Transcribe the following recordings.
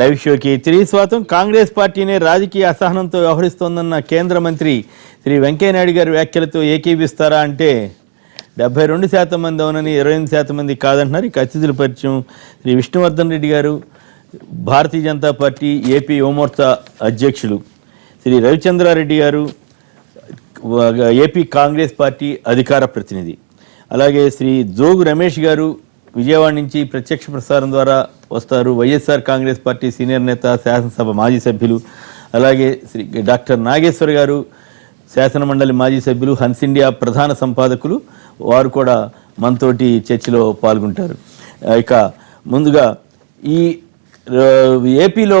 Live షోకి తిరిగి స్వాగతం. కాంగ్రెస్ పార్టీనే రాజకీయ అసహనంతో వ్యవహరిస్తోందన్న కేంద్ర మంత్రి శ్రీ వెంకయ్యనాయుడు గారి వ్యాఖ్యలతో ఏకీపిస్తారా అంటే 72% మంది అవునని, 28% మంది కాదంటున్నారు. ఇక అతిథుల పరిచయం శ్రీ విష్ణువర్ధన్ రెడ్డి గారు, భారతీయ జనతా పార్టీ ఏపీ యువమోర్చా అధ్యక్షులు, శ్రీ రవిచంద్రారెడ్డి గారు, ఏపీ కాంగ్రెస్ పార్టీ అధికార ప్రతినిధి, అలాగే శ్రీ జోగు రమేష్ గారు విజయవాడ నుంచి ప్రత్యక్ష ప్రసారం ద్వారా వస్తారు. వైఎస్ఆర్ కాంగ్రెస్ పార్టీ సీనియర్ నేత, శాసనసభ మాజీ సభ్యులు, అలాగే శ్రీ డాక్టర్ నాగేశ్వర్ గారు శాసనమండలి మాజీ సభ్యులు, హన్స్ ఇండియా ప్రధాన సంపాదకులు, వారు కూడా మనతోటి చర్చలో పాల్గొంటారు. ఇక ముందుగా ఈ ఏపీలో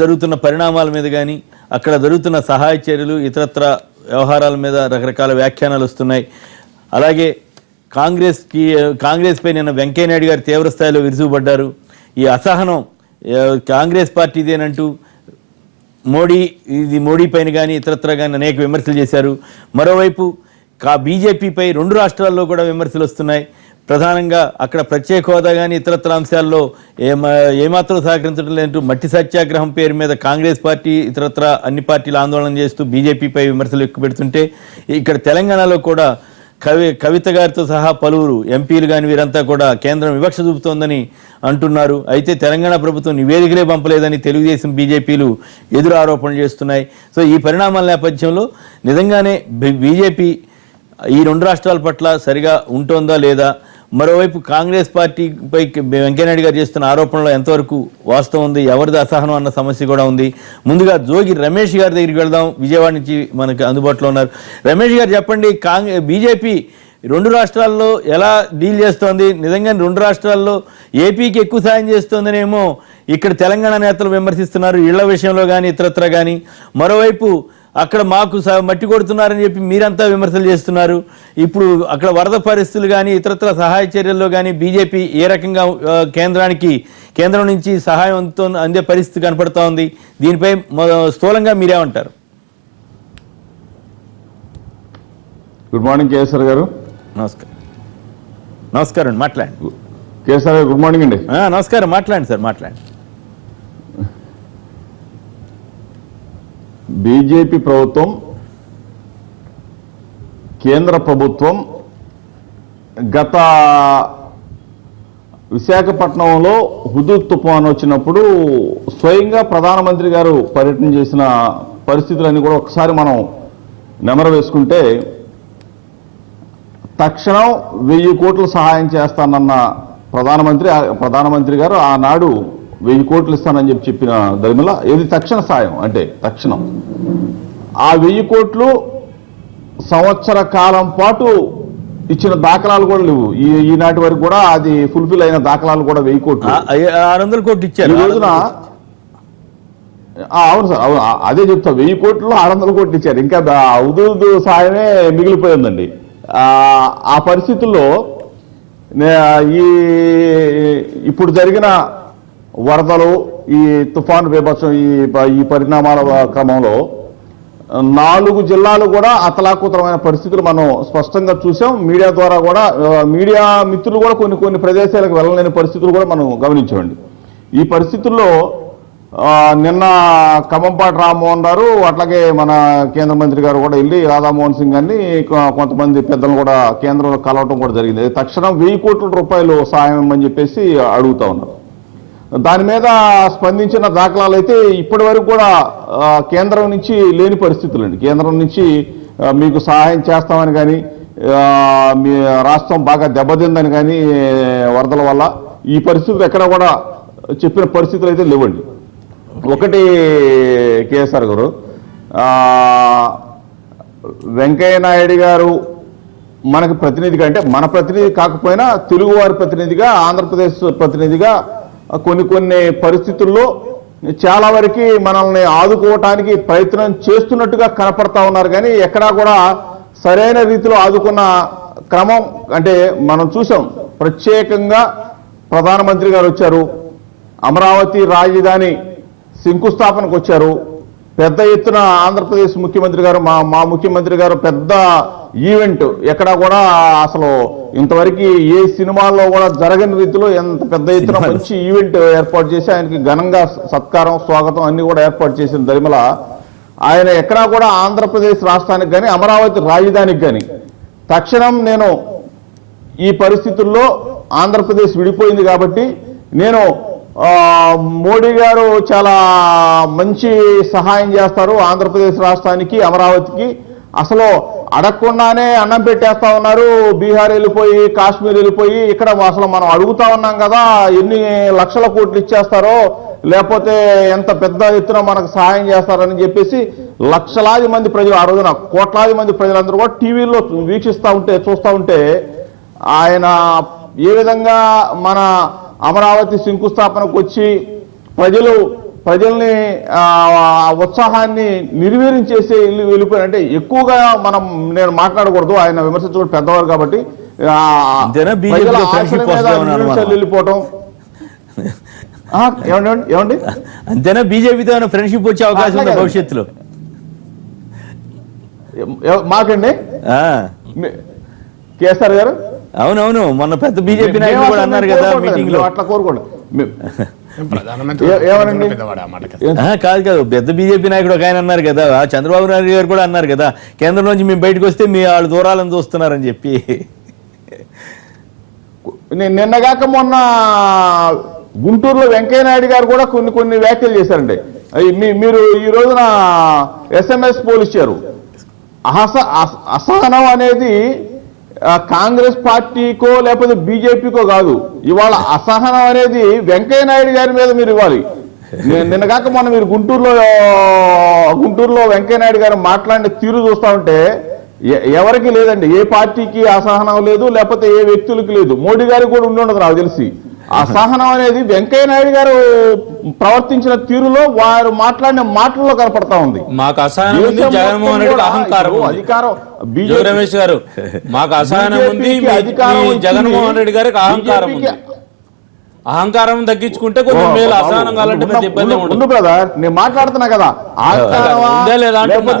జరుగుతున్న పరిణామాల మీద కానీ, అక్కడ జరుగుతున్న సహాయ చర్యలు, ఇతరత్ర వ్యవహారాల మీద రకరకాల వ్యాఖ్యానాలు వస్తున్నాయి. అలాగే కాంగ్రెస్ పై నిన్న వెంకయ్యనాయుడు గారు తీవ్ర స్థాయిలో విరుచుకుపడ్డారు. ఈ అసహనం కాంగ్రెస్ పార్టీదేనంటూ మోడీ పైన కానీ ఇతరత్ర కానీ అనేక విమర్శలు చేశారు. మరోవైపు బీజేపీపై 2 రాష్ట్రాల్లో కూడా విమర్శలు వస్తున్నాయి. ప్రధానంగా అక్కడ ప్రత్యేక హోదా కానీ ఇతరత్ర అంశాల్లో ఏమాత్రం సహకరించడం లేదంటూ మట్టి సత్యాగ్రహం పేరు మీద కాంగ్రెస్ పార్టీ ఇతరత్ర అన్ని పార్టీలు ఆందోళన చేస్తూ బీజేపీపై విమర్శలు ఎక్కువ పెడుతుంటే, ఇక్కడ తెలంగాణలో కూడా కవిత గారితో సహా పలువురు ఎంపీలు కానీ వీరంతా కూడా కేంద్రం వివక్ష చూపుతోందని అంటున్నారు. అయితే తెలంగాణ ప్రభుత్వం నివేదికలే పంపలేదని తెలుగుదేశం, బీజేపీలు ఎదురు ఆరోపణలు చేస్తున్నాయి. సో ఈ పరిణామాల నేపథ్యంలో నిజంగానే బీజేపీ ఈ 2 రాష్ట్రాల పట్ల సరిగా ఉంటోందా లేదా, మరోవైపు కాంగ్రెస్ పార్టీపై వెంకయ్యనాయుడు గారు చేస్తున్న ఆరోపణలో ఎంతవరకు వాస్తవం ఉంది, ఎవరిది అసహనం అన్న సమస్య కూడా ఉంది. ముందుగా జోగి రమేష్ గారి దగ్గరికి వెళ్దాం. విజయవాడ నుంచి మనకు అందుబాటులో ఉన్నారు. రమేష్ గారు చెప్పండి, బీజేపీ 2 రాష్ట్రాల్లో ఎలా డీల్ చేస్తోంది? నిజంగా 2 రాష్ట్రాల్లో ఏపీకి ఎక్కువ సాయం చేస్తోందనేమో ఇక్కడ తెలంగాణ నేతలు విమర్శిస్తున్నారు, ఇళ్ల విషయంలో కానీ ఇతరత్ర కానీ. మరోవైపు అక్కడ మాకు మట్టి కొడుతున్నారని చెప్పి మీరంతా విమర్శలు చేస్తున్నారు. ఇప్పుడు అక్కడ వరద పరిస్థితులు కానీ ఇతరత్ర సహాయ చర్యల్లో కానీ బీజేపీ ఏ రకంగా కేంద్రం నుంచి సహాయం అందే పరిస్థితి కనపడుతూ ఉంది. దీనిపై స్థూలంగా మీరేమంటారు? గుడ్ మార్నింగ్ కేసీఆర్ గారు. నమస్కారం అండి, మాట్లాడండి. కేసీఆర్ గారు గుడ్ మార్నింగ్ అండి. నమస్కారం, మాట్లాడండి సార్, మాట్లాడండి. బీజేపీ ప్రభుత్వం, కేంద్ర ప్రభుత్వం గత విశాఖపట్నంలో హుదూద్ తుఫాను వచ్చినప్పుడు స్వయంగా ప్రధానమంత్రి గారు పర్యటన చేసిన పరిస్థితులన్నీ కూడా ఒకసారి మనం నెమరు వేసుకుంటే, తక్షణం 1000 కోట్లు సహాయం చేస్తానన్న ప్రధానమంత్రి గారు ఆనాడు 1000 కోట్లు ఇస్తానని చెప్పిన దరిమిల ఏది తక్షణ సాయం అంటే తక్షణం ఆ 1000 కోట్లు సంవత్సర కాలం పాటు ఇచ్చిన దాఖలాలు కూడా లేవు. ఈనాటి వరకు కూడా అది ఫుల్ఫిల్ అయిన దాఖలాలు కూడా 1000 కోట్లు 600 కోట్లు ఇచ్చారు. ఈ రోజున అవును సార్, అవును, అదే చెప్తా. 1000 కోట్లు 600 కోట్లు ఇచ్చారు. ఇంకా ఉదుదు సాయమే మిగిలిపోయిందండి. ఆ పరిస్థితుల్లో ఇప్పుడు జరిగిన వరదలు, ఈ తుఫాను బీభత్సం, ఈ పరిణామాల క్రమంలో 4 జిల్లాలు కూడా అతలాకుతలమైన పరిస్థితులు మనం స్పష్టంగా చూసాం. మీడియా ద్వారా కూడా, మీడియా మిత్రులు కూడా కొన్ని ప్రదేశాలకు వెళ్ళలేని పరిస్థితులు కూడా మనం గమనించామండి. ఈ పరిస్థితుల్లో నిన్న ఖమ్మంపాటి రామ్మోహన్ గారు, అట్లాగే మన కేంద్ర మంత్రి గారు కూడా వెళ్ళి రాధామోహన్ సింగ్ గారిని, కొంతమంది పెద్దలు కూడా కేంద్రంలో కలవటం కూడా జరిగింది. తక్షణం 1000 కోట్ల రూపాయలు సాయం ఇవ్వమని చెప్పేసి అడుగుతా ఉన్నారు. దాని మీద స్పందించిన దాఖలాలు అయితే ఇప్పటి వరకు కూడా కేంద్రం నుంచి లేని పరిస్థితులండి. కేంద్రం నుంచి మీకు సహాయం చేస్తామని కానీ, మీ రాష్ట్రం బాగా దెబ్బతిందని కానీ వరదల వల్ల ఈ పరిస్థితులు ఎక్కడ కూడా చెప్పిన పరిస్థితులు అయితే లేవండి. ఒకటి కేసీఆర్ గారు, వెంకయ్య నాయుడు గారు మనకు ప్రతినిధిగా, అంటే మన ప్రతినిధి కాకపోయినా తెలుగువారి ప్రతినిధిగా, ఆంధ్రప్రదేశ్ ప్రతినిధిగా కొన్ని పరిస్థితుల్లో చాలా వరకు మనల్ని ఆదుకోవటానికి ప్రయత్నం చేస్తున్నట్టుగా కనపడతా ఉన్నారు. కానీ ఎక్కడా కూడా సరైన రీతిలో ఆదుకున్న క్రమం అంటే మనం చూసాం. ప్రత్యేకంగా ప్రధానమంత్రి గారు వచ్చారు, అమరావతి రాజధాని శంకుస్థాపనకు వచ్చారు. పెద్ద ఎత్తున ఆంధ్రప్రదేశ్ ముఖ్యమంత్రి గారు, మా ముఖ్యమంత్రి గారు పెద్ద ఈవెంట్ ఎక్కడ కూడా అసలు ఇంతవరకు ఏ సినిమాల్లో కూడా జరగని రీతిలో ఎంత పెద్ద ఎత్తున మంచి ఈవెంట్ ఏర్పాటు చేసి ఆయనకి ఘనంగా సత్కారం స్వాగతం అన్ని కూడా ఏర్పాటు చేసిన దరిమల ఆయన ఎక్కడా కూడా ఆంధ్రప్రదేశ్ రాష్ట్రానికి కానీ అమరావతి రాజధానికి కానీ తక్షణం నేను ఈ పరిస్థితుల్లో ఆంధ్రప్రదేశ్ విడిపోయింది కాబట్టి నేను మోడీ గారు చాలా మంచి సహాయం చేస్తారు ఆంధ్రప్రదేశ్ రాష్ట్రానికి అమరావతికి, అసలు అడగకుండానే అన్నం పెట్టేస్తా ఉన్నారు, బీహార్ వెళ్ళిపోయి కాశ్మీర్ వెళ్ళిపోయి ఇక్కడ అసలు మనం అడుగుతా ఉన్నాం కదా ఎన్ని లక్షల కోట్లు ఇచ్చేస్తారో లేకపోతే ఎంత పెద్ద ఎత్తున మనకు సహాయం చేస్తారని చెప్పేసి లక్షలాది మంది ప్రజలు ఆ రోజున కోట్లాది మంది ప్రజలందరూ కూడా టీవీల్లో చూస్తూ ఉంటే ఆయన ఏ విధంగా మన అమరావతి శంకుస్థాపనకు వచ్చి ప్రజల్ని ఉత్సాహాన్ని నిర్వీర్యం చేసే వెళ్ళిపోయారు. అంటే ఎక్కువగా నేను మాట్లాడకూడదు, ఆయన విమర్శించడం పెద్దవారు కాబట్టి వెళ్ళిపోవటం. ఏమండి అంతేనా బీజేపీతో ఫ్రెండ్షిప్ వచ్చే అవకాశం ఉంది భవిష్యత్తులో? మాకండి కేసీఆర్ గారు అవునవును మొన్న పెద్ద బీజేపీ నాయకులు కూడా అన్నారు కదా మీటింగ్ లో, అట్లా కోరుకోండి. కాదు పెద్ద బీజేపీ నాయకుడు ఒక ఆయన అన్నారు కదా, చంద్రబాబు నాయుడు గారు కూడా అన్నారు కదా కేంద్రం నుంచి మేము బయటకు వస్తే మీ వాళ్ళు దూరాలను చూస్తున్నారని చెప్పి. నిన్నగాక మొన్న గుంటూరులో వెంకయ్య నాయుడు గారు కూడా కొన్ని వ్యాఖ్యలు చేశారండి. మీరు ఈ రోజున SMS పోల్ ఇచ్చారు. అసహనం అనేది కాంగ్రెస్ పార్టీకో లేకపోతే బీజేపీకో కాదు, ఇవాళ అసహనం అనేది వెంకయ్య నాయుడు గారి మీద మీరు ఇవ్వాలి. నిన్నగాక మొన్న మీరు గుంటూరులో వెంకయ్య నాయుడు గారు మాట్లాడిన తీరు చూస్తా ఉంటే ఎవరికి లేదండి, ఏ పార్టీకి అసహనం లేదు లేకపోతే ఏ వ్యక్తులకి లేదు, మోడీ గారికి కూడా ఉండదు నాకు తెలిసి. అసహనం అనేది వెంకయ్య నాయుడు గారు ప్రవర్తించిన తీరులో వారు మాట్లాడిన మాటల్లో కనపడతా ఉంది. మాకు అసహనం ఉంది, జగన్మోహన్ రెడ్డికి అహంకారం అధికారం రమేష్ గారు మాకు అసహనం ఉంది, జగన్మోహన్ రెడ్డి గారికి అహంకారం ఉంది. అహంకారం తగ్గించుకుంటే కొంచెం మేలు, అసహనం కావాలంటే ఉండు బ్రదర్, నేను మాట్లాడుతున్నా కదా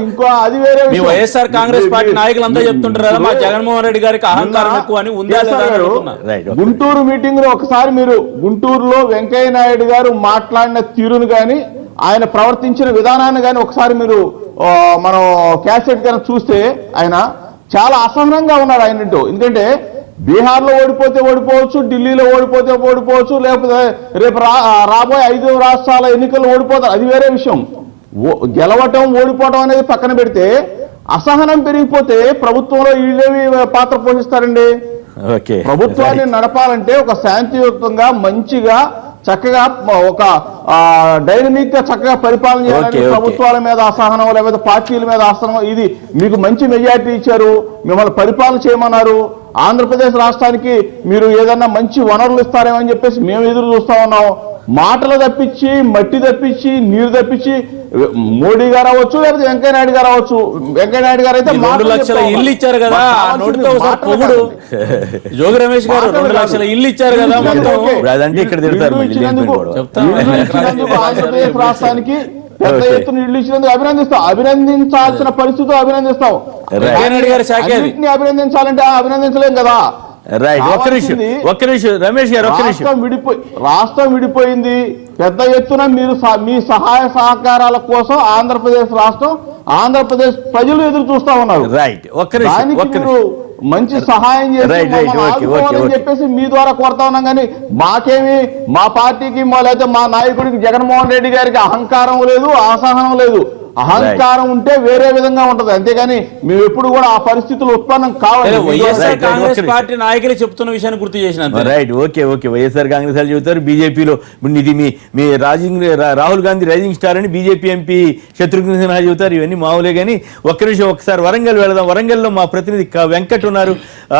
ఇంకో అది వేరే. మీ వైఎస్ఆర్ కాంగ్రెస్ పార్టీ నాయకులంతా చెప్తుంటారు కదా మా జగన్మోహన్ రెడ్డి గారికి అహంకారం ఎక్కువ అని. ఉందా గుంటూరు మీటింగ్ లో ఒకసారి మీరు గుంటూరులో వెంకయ్య నాయుడు గారు మాట్లాడిన తీరును గాని ఆయన ప్రవర్తించిన విధానాన్ని గాని ఒకసారి మీరు మనం క్యాసెట్ గాని చూస్తే ఆయన చాలా అసహనంగా ఉన్నాడు ఆయనంటూ. ఎందుకంటే బీహార్లో ఓడిపోతే ఓడిపోవచ్చు, ఢిల్లీలో ఓడిపోతే ఓడిపోవచ్చు, లేకపోతే రేపు రాబోయే 5 రాష్ట్రాల ఎన్నికల్లో ఓడిపోతారు, అది వేరే విషయం. గెలవటం ఓడిపోవటం అనేది పక్కన పెడితే అసహనం పెరిగిపోతే ప్రభుత్వంలో వీళ్ళేవి పాత్ర పోషిస్తారండి. ప్రభుత్వాన్ని నడపాలంటే ఒక శాంతియుతంగా మంచిగా చక్కగా ఒక డైనమిక్ గా చక్కగా పరిపాలన చేయాలని ప్రభుత్వాల మీద అసహనం లేకపోతే పార్టీల మీద అసహనం, ఇది మీకు మంచి మెజారిటీ ఇచ్చారు, మిమ్మల్ని పరిపాలన చేయమన్నారు, ఆంధ్రప్రదేశ్ రాష్ట్రానికి మీరు ఏదన్నా మంచి వనరులు ఇస్తారేమని చెప్పేసి మేము ఎదురు చూస్తా ఉన్నాం. మాటలు తప్పించి మట్టి తప్పించి నీరు తప్పించి మోడీ గారు అవ్వచ్చు లేకపోతే వెంకయ్య నాయుడు గారు అవ్వచ్చు. వెంకయ్య నాయుడు గారు అయితే 2 లక్షల ఇల్లు ఇచ్చారు కదా, నోటితో ఒకసారి పొగుడు. జోగి రమేష్ గారు 2 లక్షల ఇల్లు ఇచ్చారు కదా, ఆంధ్రప్రదేశ్ రాష్ట్రానికి పెద్ద ఎత్తున ఇల్లు ఇచ్చినందుకు అభినందించాల్సిన పరిస్థితులు అభినందిస్తాం. అన్నింటినీ అభినందించాలంటే అభినందించలేం కదా. రాష్ట్రం విడిపోయింది, పెద్ద ఎత్తున మీరు మీ సహాయ సహకారాల కోసం ఆంధ్రప్రదేశ్ ప్రజలు ఎదురు చూస్తా ఉన్నారు. దానికి మీరు మంచి సహాయం చేసి చెప్పేసి మీ ద్వారా కోరుతా ఉన్నాం. కానీ మాకేమి మా పార్టీకి లేకపోతే మా నాయకుడికి జగన్మోహన్ రెడ్డి గారికి అహంకారం లేదు, అసహనం లేదు. అహంకారం ఉంటే వేరే విధంగా ఉంటది, అంతేగాని మేము ఎప్పుడు కూడా ఆ పరిస్థితులు ఉత్పన్నం కావాలి. వైఎస్ఆర్ కాంగ్రెస్ పార్టీ నాయకులు చెప్తున్న విషయాన్ని గుర్తు చేసిన వైఎస్ఆర్ కాంగ్రెస్ వాళ్ళు చెబుతారు, బీజేపీలో ఇది మీ రాహుల్ గాంధీ రైజింగ్ స్టార్ అని బీజేపీ ఎంపీ శత్రుఘ్న సిన్హా చెబుతారు. ఇవన్నీ మామూలే. కానీ ఒక్క నిమిషం ఒకసారి వరంగల్ వెళదాం. వరంగల్లో మా ప్రతినిధి వెంకట్ ఉన్నారు,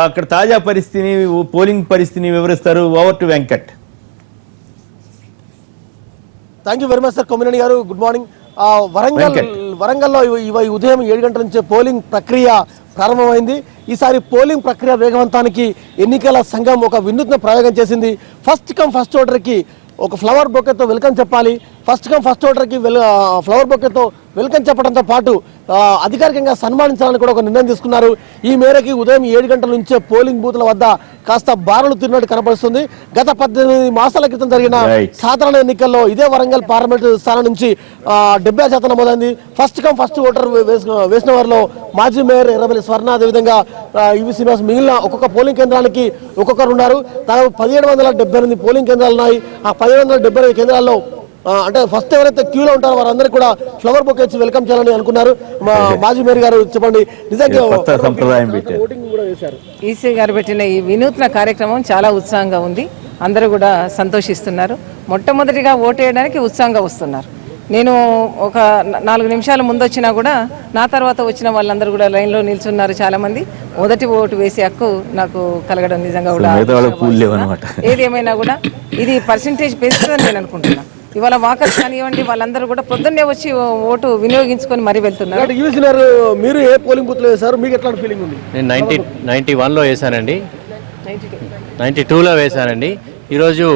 అక్కడ తాజా పరిస్థితిని పోలింగ్ పరిస్థితిని వివరిస్తారు. Over to Venkat. Thank you very much sir Kommineni garu. Good morning. వరంగల్లో ఉదయం 7 గంటల నుంచే పోలింగ్ ప్రక్రియ ప్రారంభమైంది. ఈసారి పోలింగ్ ప్రక్రియ వేగవంతానికి ఎన్నికల సంఘం ఒక వినూత్న ప్రయోగం చేసింది. ఫస్ట్ కమ్ ఫస్ట్ ఓటర్కి ఒక ఫ్లవర్ బొకేతో వెల్కమ్ చెప్పాలి. ఫస్ట్ కమ్ ఫస్ట్ ఓటర్కి ఫ్లవర్ బొకేతో వెల్కమ్ చెప్పడంతో పాటు అధికారికంగా సన్మానించాలని కూడా ఒక నిర్ణయం తీసుకున్నారు. ఈ మేరకి ఉదయం 7 గంటల నుంచే పోలింగ్ బూత్ల వద్ద కాస్త బారులు తిరిగినట్టు కనపడుస్తుంది. గత 18 మాసాల క్రితం జరిగిన సాధారణ ఎన్నికల్లో ఇదే వరంగల్ పార్లమెంటు స్థానం నుంచి 70% నమోదైంది. ఫస్ట్ కమ్ ఫస్ట్ ఓటర్ వేసిన వారిలో మాజీ మేయర్ ఎర్రబెల్లి స్వర్ణ, అదేవిధంగా ఈవి శ్రీనివాస్, మిగిలిన ఒక్కొక్క పోలింగ్ కేంద్రానికి ఒక్కొక్కరు ఉన్నారు. దాదాపు 1778 పోలింగ్ కేంద్రాలు ఉన్నాయి. ఆ 1778 కేంద్రాల్లో అంటే ఫస్ట్ ఎవరైతే క్యూలో ఉంటారో వారందరూ కూడా ఫ్లవర్ బొకే ఇచ్చి వెల్కమ్ చేయాలని అనుకున్నారు. మాజీ మేయర్ గారు చెప్పండి, నిజంగా ఓటింగ్ కూడా వేశారు. ఈసీ గారు పెట్టిన ఈ వినూత్న కార్యక్రమం చాలా ఉత్సాహంగా ఉంది. అందరూ కూడా సంతోషిస్తున్నారు. మొట్టమొదటిగా ఓటు వేయడానికి ఉత్సాహంగా వస్తున్నారు. నేను ఒక 4 నిమిషాల ముందు వచ్చినా కూడా నా తర్వాత వచ్చిన వాళ్ళందరూ కూడా లైన్లో నిల్చున్నారు. చాలా మంది మొదటి ఓటు వేసే హక్కు నాకు కలగడం నిజంగా కూడా ఏది ఏమైనా కూడా ఇది పర్సంటేజ్ పెంచుతుందని నేను అనుకుంటున్నాను. ఇవాళ వాకర్స్ కానివ్వండి, వాళ్ళందరూ కూడా పొద్దున్నే వచ్చి ఓటు వినియోగించుకొని మరీ వెళ్తున్నారు. మీరు ఏ పోలింగ్ బూత్ లో వేశారు? మీకు ఎట్లాంటి ఫీలింగ్ ఉంది? నేను 91లో వేశానండి, 92లో వేశానండి. ఈరోజు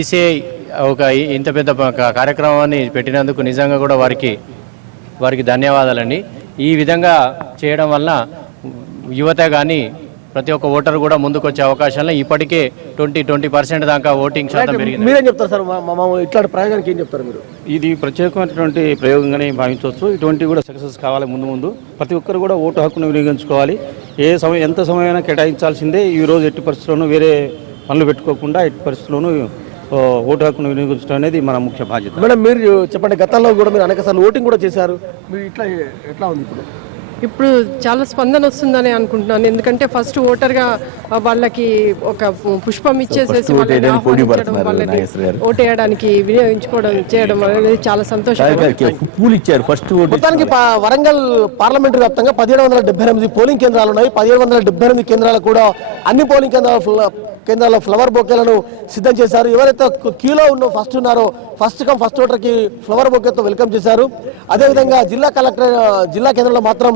ఈసీఐ ఒక ఇంత పెద్ద కార్యక్రమాన్ని పెట్టినందుకు నిజంగా కూడా వారికి ధన్యవాదాలండి. ఈ విధంగా చేయడం వల్ల యువత కానీ ప్రతి ఒక్క ఓటర్ కూడా ముందుకు వచ్చే అవకాశాలు ఇప్పటికే 20% దాకా ఓటింగ్ శాతం పెరిగింది. మీరేం చెప్తారు సార్? ఇట్లాంటి ప్రయోగానికి ఏం చెప్తారు మీరు? ఇది ప్రత్యేకమైనటువంటి ప్రయోగంగానే భావించవచ్చు. ఇటువంటివి కూడా సక్సెస్ కావాలి. ముందు ప్రతి ఒక్కరు కూడా ఓటు హక్కును వినియోగించుకోవాలి. ఎంత సమయమైనా కేటాయించాల్సిందే. ఈ రోజు ఎట్టి పరిస్థితుల్లోనూ వేరే పనులు పెట్టుకోకుండా ఎట్టి పరిస్థితుల్లోనూ ఓటు హక్కును వినియోగించడం అనేది మన ముఖ్య బాధ్యత. మేడం, మీరు చెప్పండి, గతంలో కూడా మీరు అనేక సార్లు ఓటింగ్ కూడా చేశారు. మీరు ఎట్లా ఉంది ఇప్పుడు చాలా స్పందన వస్తుందని అనుకుంటున్నాను. ఎందుకంటే ఫస్ట్ ఓటర్గా వాళ్ళకి ఒక పుష్పం ఇచ్చేసేసి ఓటు వేయడానికి చేయడం అనేది చాలా సంతోషం. పూలు ఇచ్చారు ఫస్ట్ ఓటు. మొత్తానికి వరంగల్ పార్లమెంటు వ్యాప్తంగా 1778 పోలింగ్ కేంద్రాలు ఉన్నాయి. 1778 కేంద్రాలు కూడా అన్ని పోలింగ్ కేంద్రాల్లో ఫ్లవర్ బొకేలను సిద్ధం చేశారు. ఎవరైతే క్యూలో ఫస్ట్ ఉన్నారో ఫస్ట్ కమ్ ఫస్ట్ ఓటర్కి ఫ్లవర్ బొకేతో వెల్కమ్ చేశారు. అదేవిధంగా జిల్లా కేంద్రంలో మాత్రం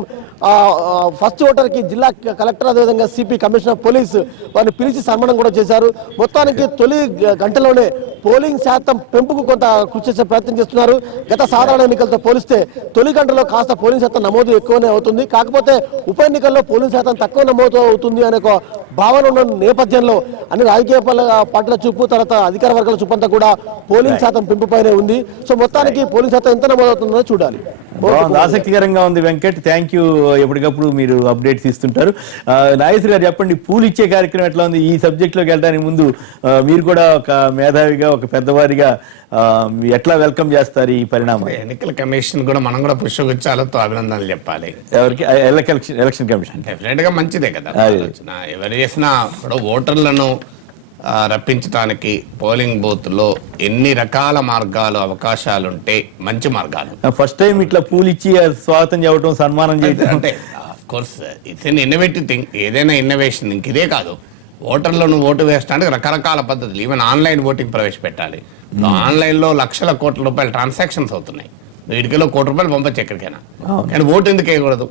ఫస్ట్ ఓటర్కి జిల్లా కలెక్టర్, అదేవిధంగా సిపి, కమిషనర్ పోలీస్ వారిని పిలిచి సన్మానం కూడా చేశారు. మొత్తానికి తొలి గంటలోనే పోలింగ్ శాతం పెంపుకు కొంత కృషి చేసే ప్రయత్నం చేస్తున్నారు. గత సాధారణ ఎన్నికలతో పోలిస్తే తొలి గంటలో కాస్త పోలింగ్ శాతం నమోదు ఎక్కువనే అవుతుంది. కాకపోతే ఉప ఎన్నికల్లో పోలింగ్ శాతం తక్కువ నమోదు అవుతుంది అనే ఒక భావన ఉన్న నేపథ్యంలో అన్ని రాజకీయ పార్టీల చూపు, తర్వాత అధికార వర్గాల చూపు అంతా కూడా పోలింగ్ శాతం పెంపుపైనే ఉంది. సో మొత్తానికి పోలింగ్ శాతం ఎంత నమోదవుతుందో చూడాలి. ఆసక్తికరంగా ఉంది వెంకట్, థ్యాంక్ యూ. ఎప్పటికప్పుడు మీరు అప్డేట్స్ ఇస్తుంటారు. నాగేశ్వర గారు చెప్పండి, పూలు ఇచ్చే కార్యక్రమం ఎట్లా ఉంది? ఈ సబ్జెక్ట్ లోకి వెళ్ళడానికి ముందు మీరు కూడా ఒక మేధావిగా, ఒక పెద్దవారిగా ఎట్లా వెల్కమ్ చేస్తారు ఈ పరిణామం? ఎన్నికల కమిషన్ కూడా మనం కూడా పుష్పగుచ్చాలతో అభినందనలు చెప్పాలి. ఎవరికి? ఎలక్షన్ కమిషన్ డెఫినెట్ గా మంచిదే కదా. ఎవరు చేసినా ఇప్పుడు ఓటర్లను రప్పించడానికి పోలింగ్ బూత్ లో ఎన్ని రకాల మార్గాలు, అవకాశాలు ఉంటే మంచి మార్గాలు. ఫస్ట్ టైం ఇట్లా పూలు ఇచ్చి స్వాగతం చేయడం, సన్మానం చేయడం అంటే of course it's an innovative thing. ఏదైనా ఇన్నోవేషన్. ఇంక ఇదే కాదు, ఓటర్లను ఓటు వేయడానికి రకరకాల పద్ధతులు, ఈవెన్ ఆన్లైన్ ఓటింగ్ ప్రవేశపెట్టాలి. ఆన్లైన్ లో లక్షల కోట్ల రూపాయల ట్రాన్సాక్షన్స్ అవుతున్నాయి. వీటికిలో ₹1 పంపచ్చు ఎక్కడికైనా, కానీ ఓటు ఎందుకు వేయకూడదు?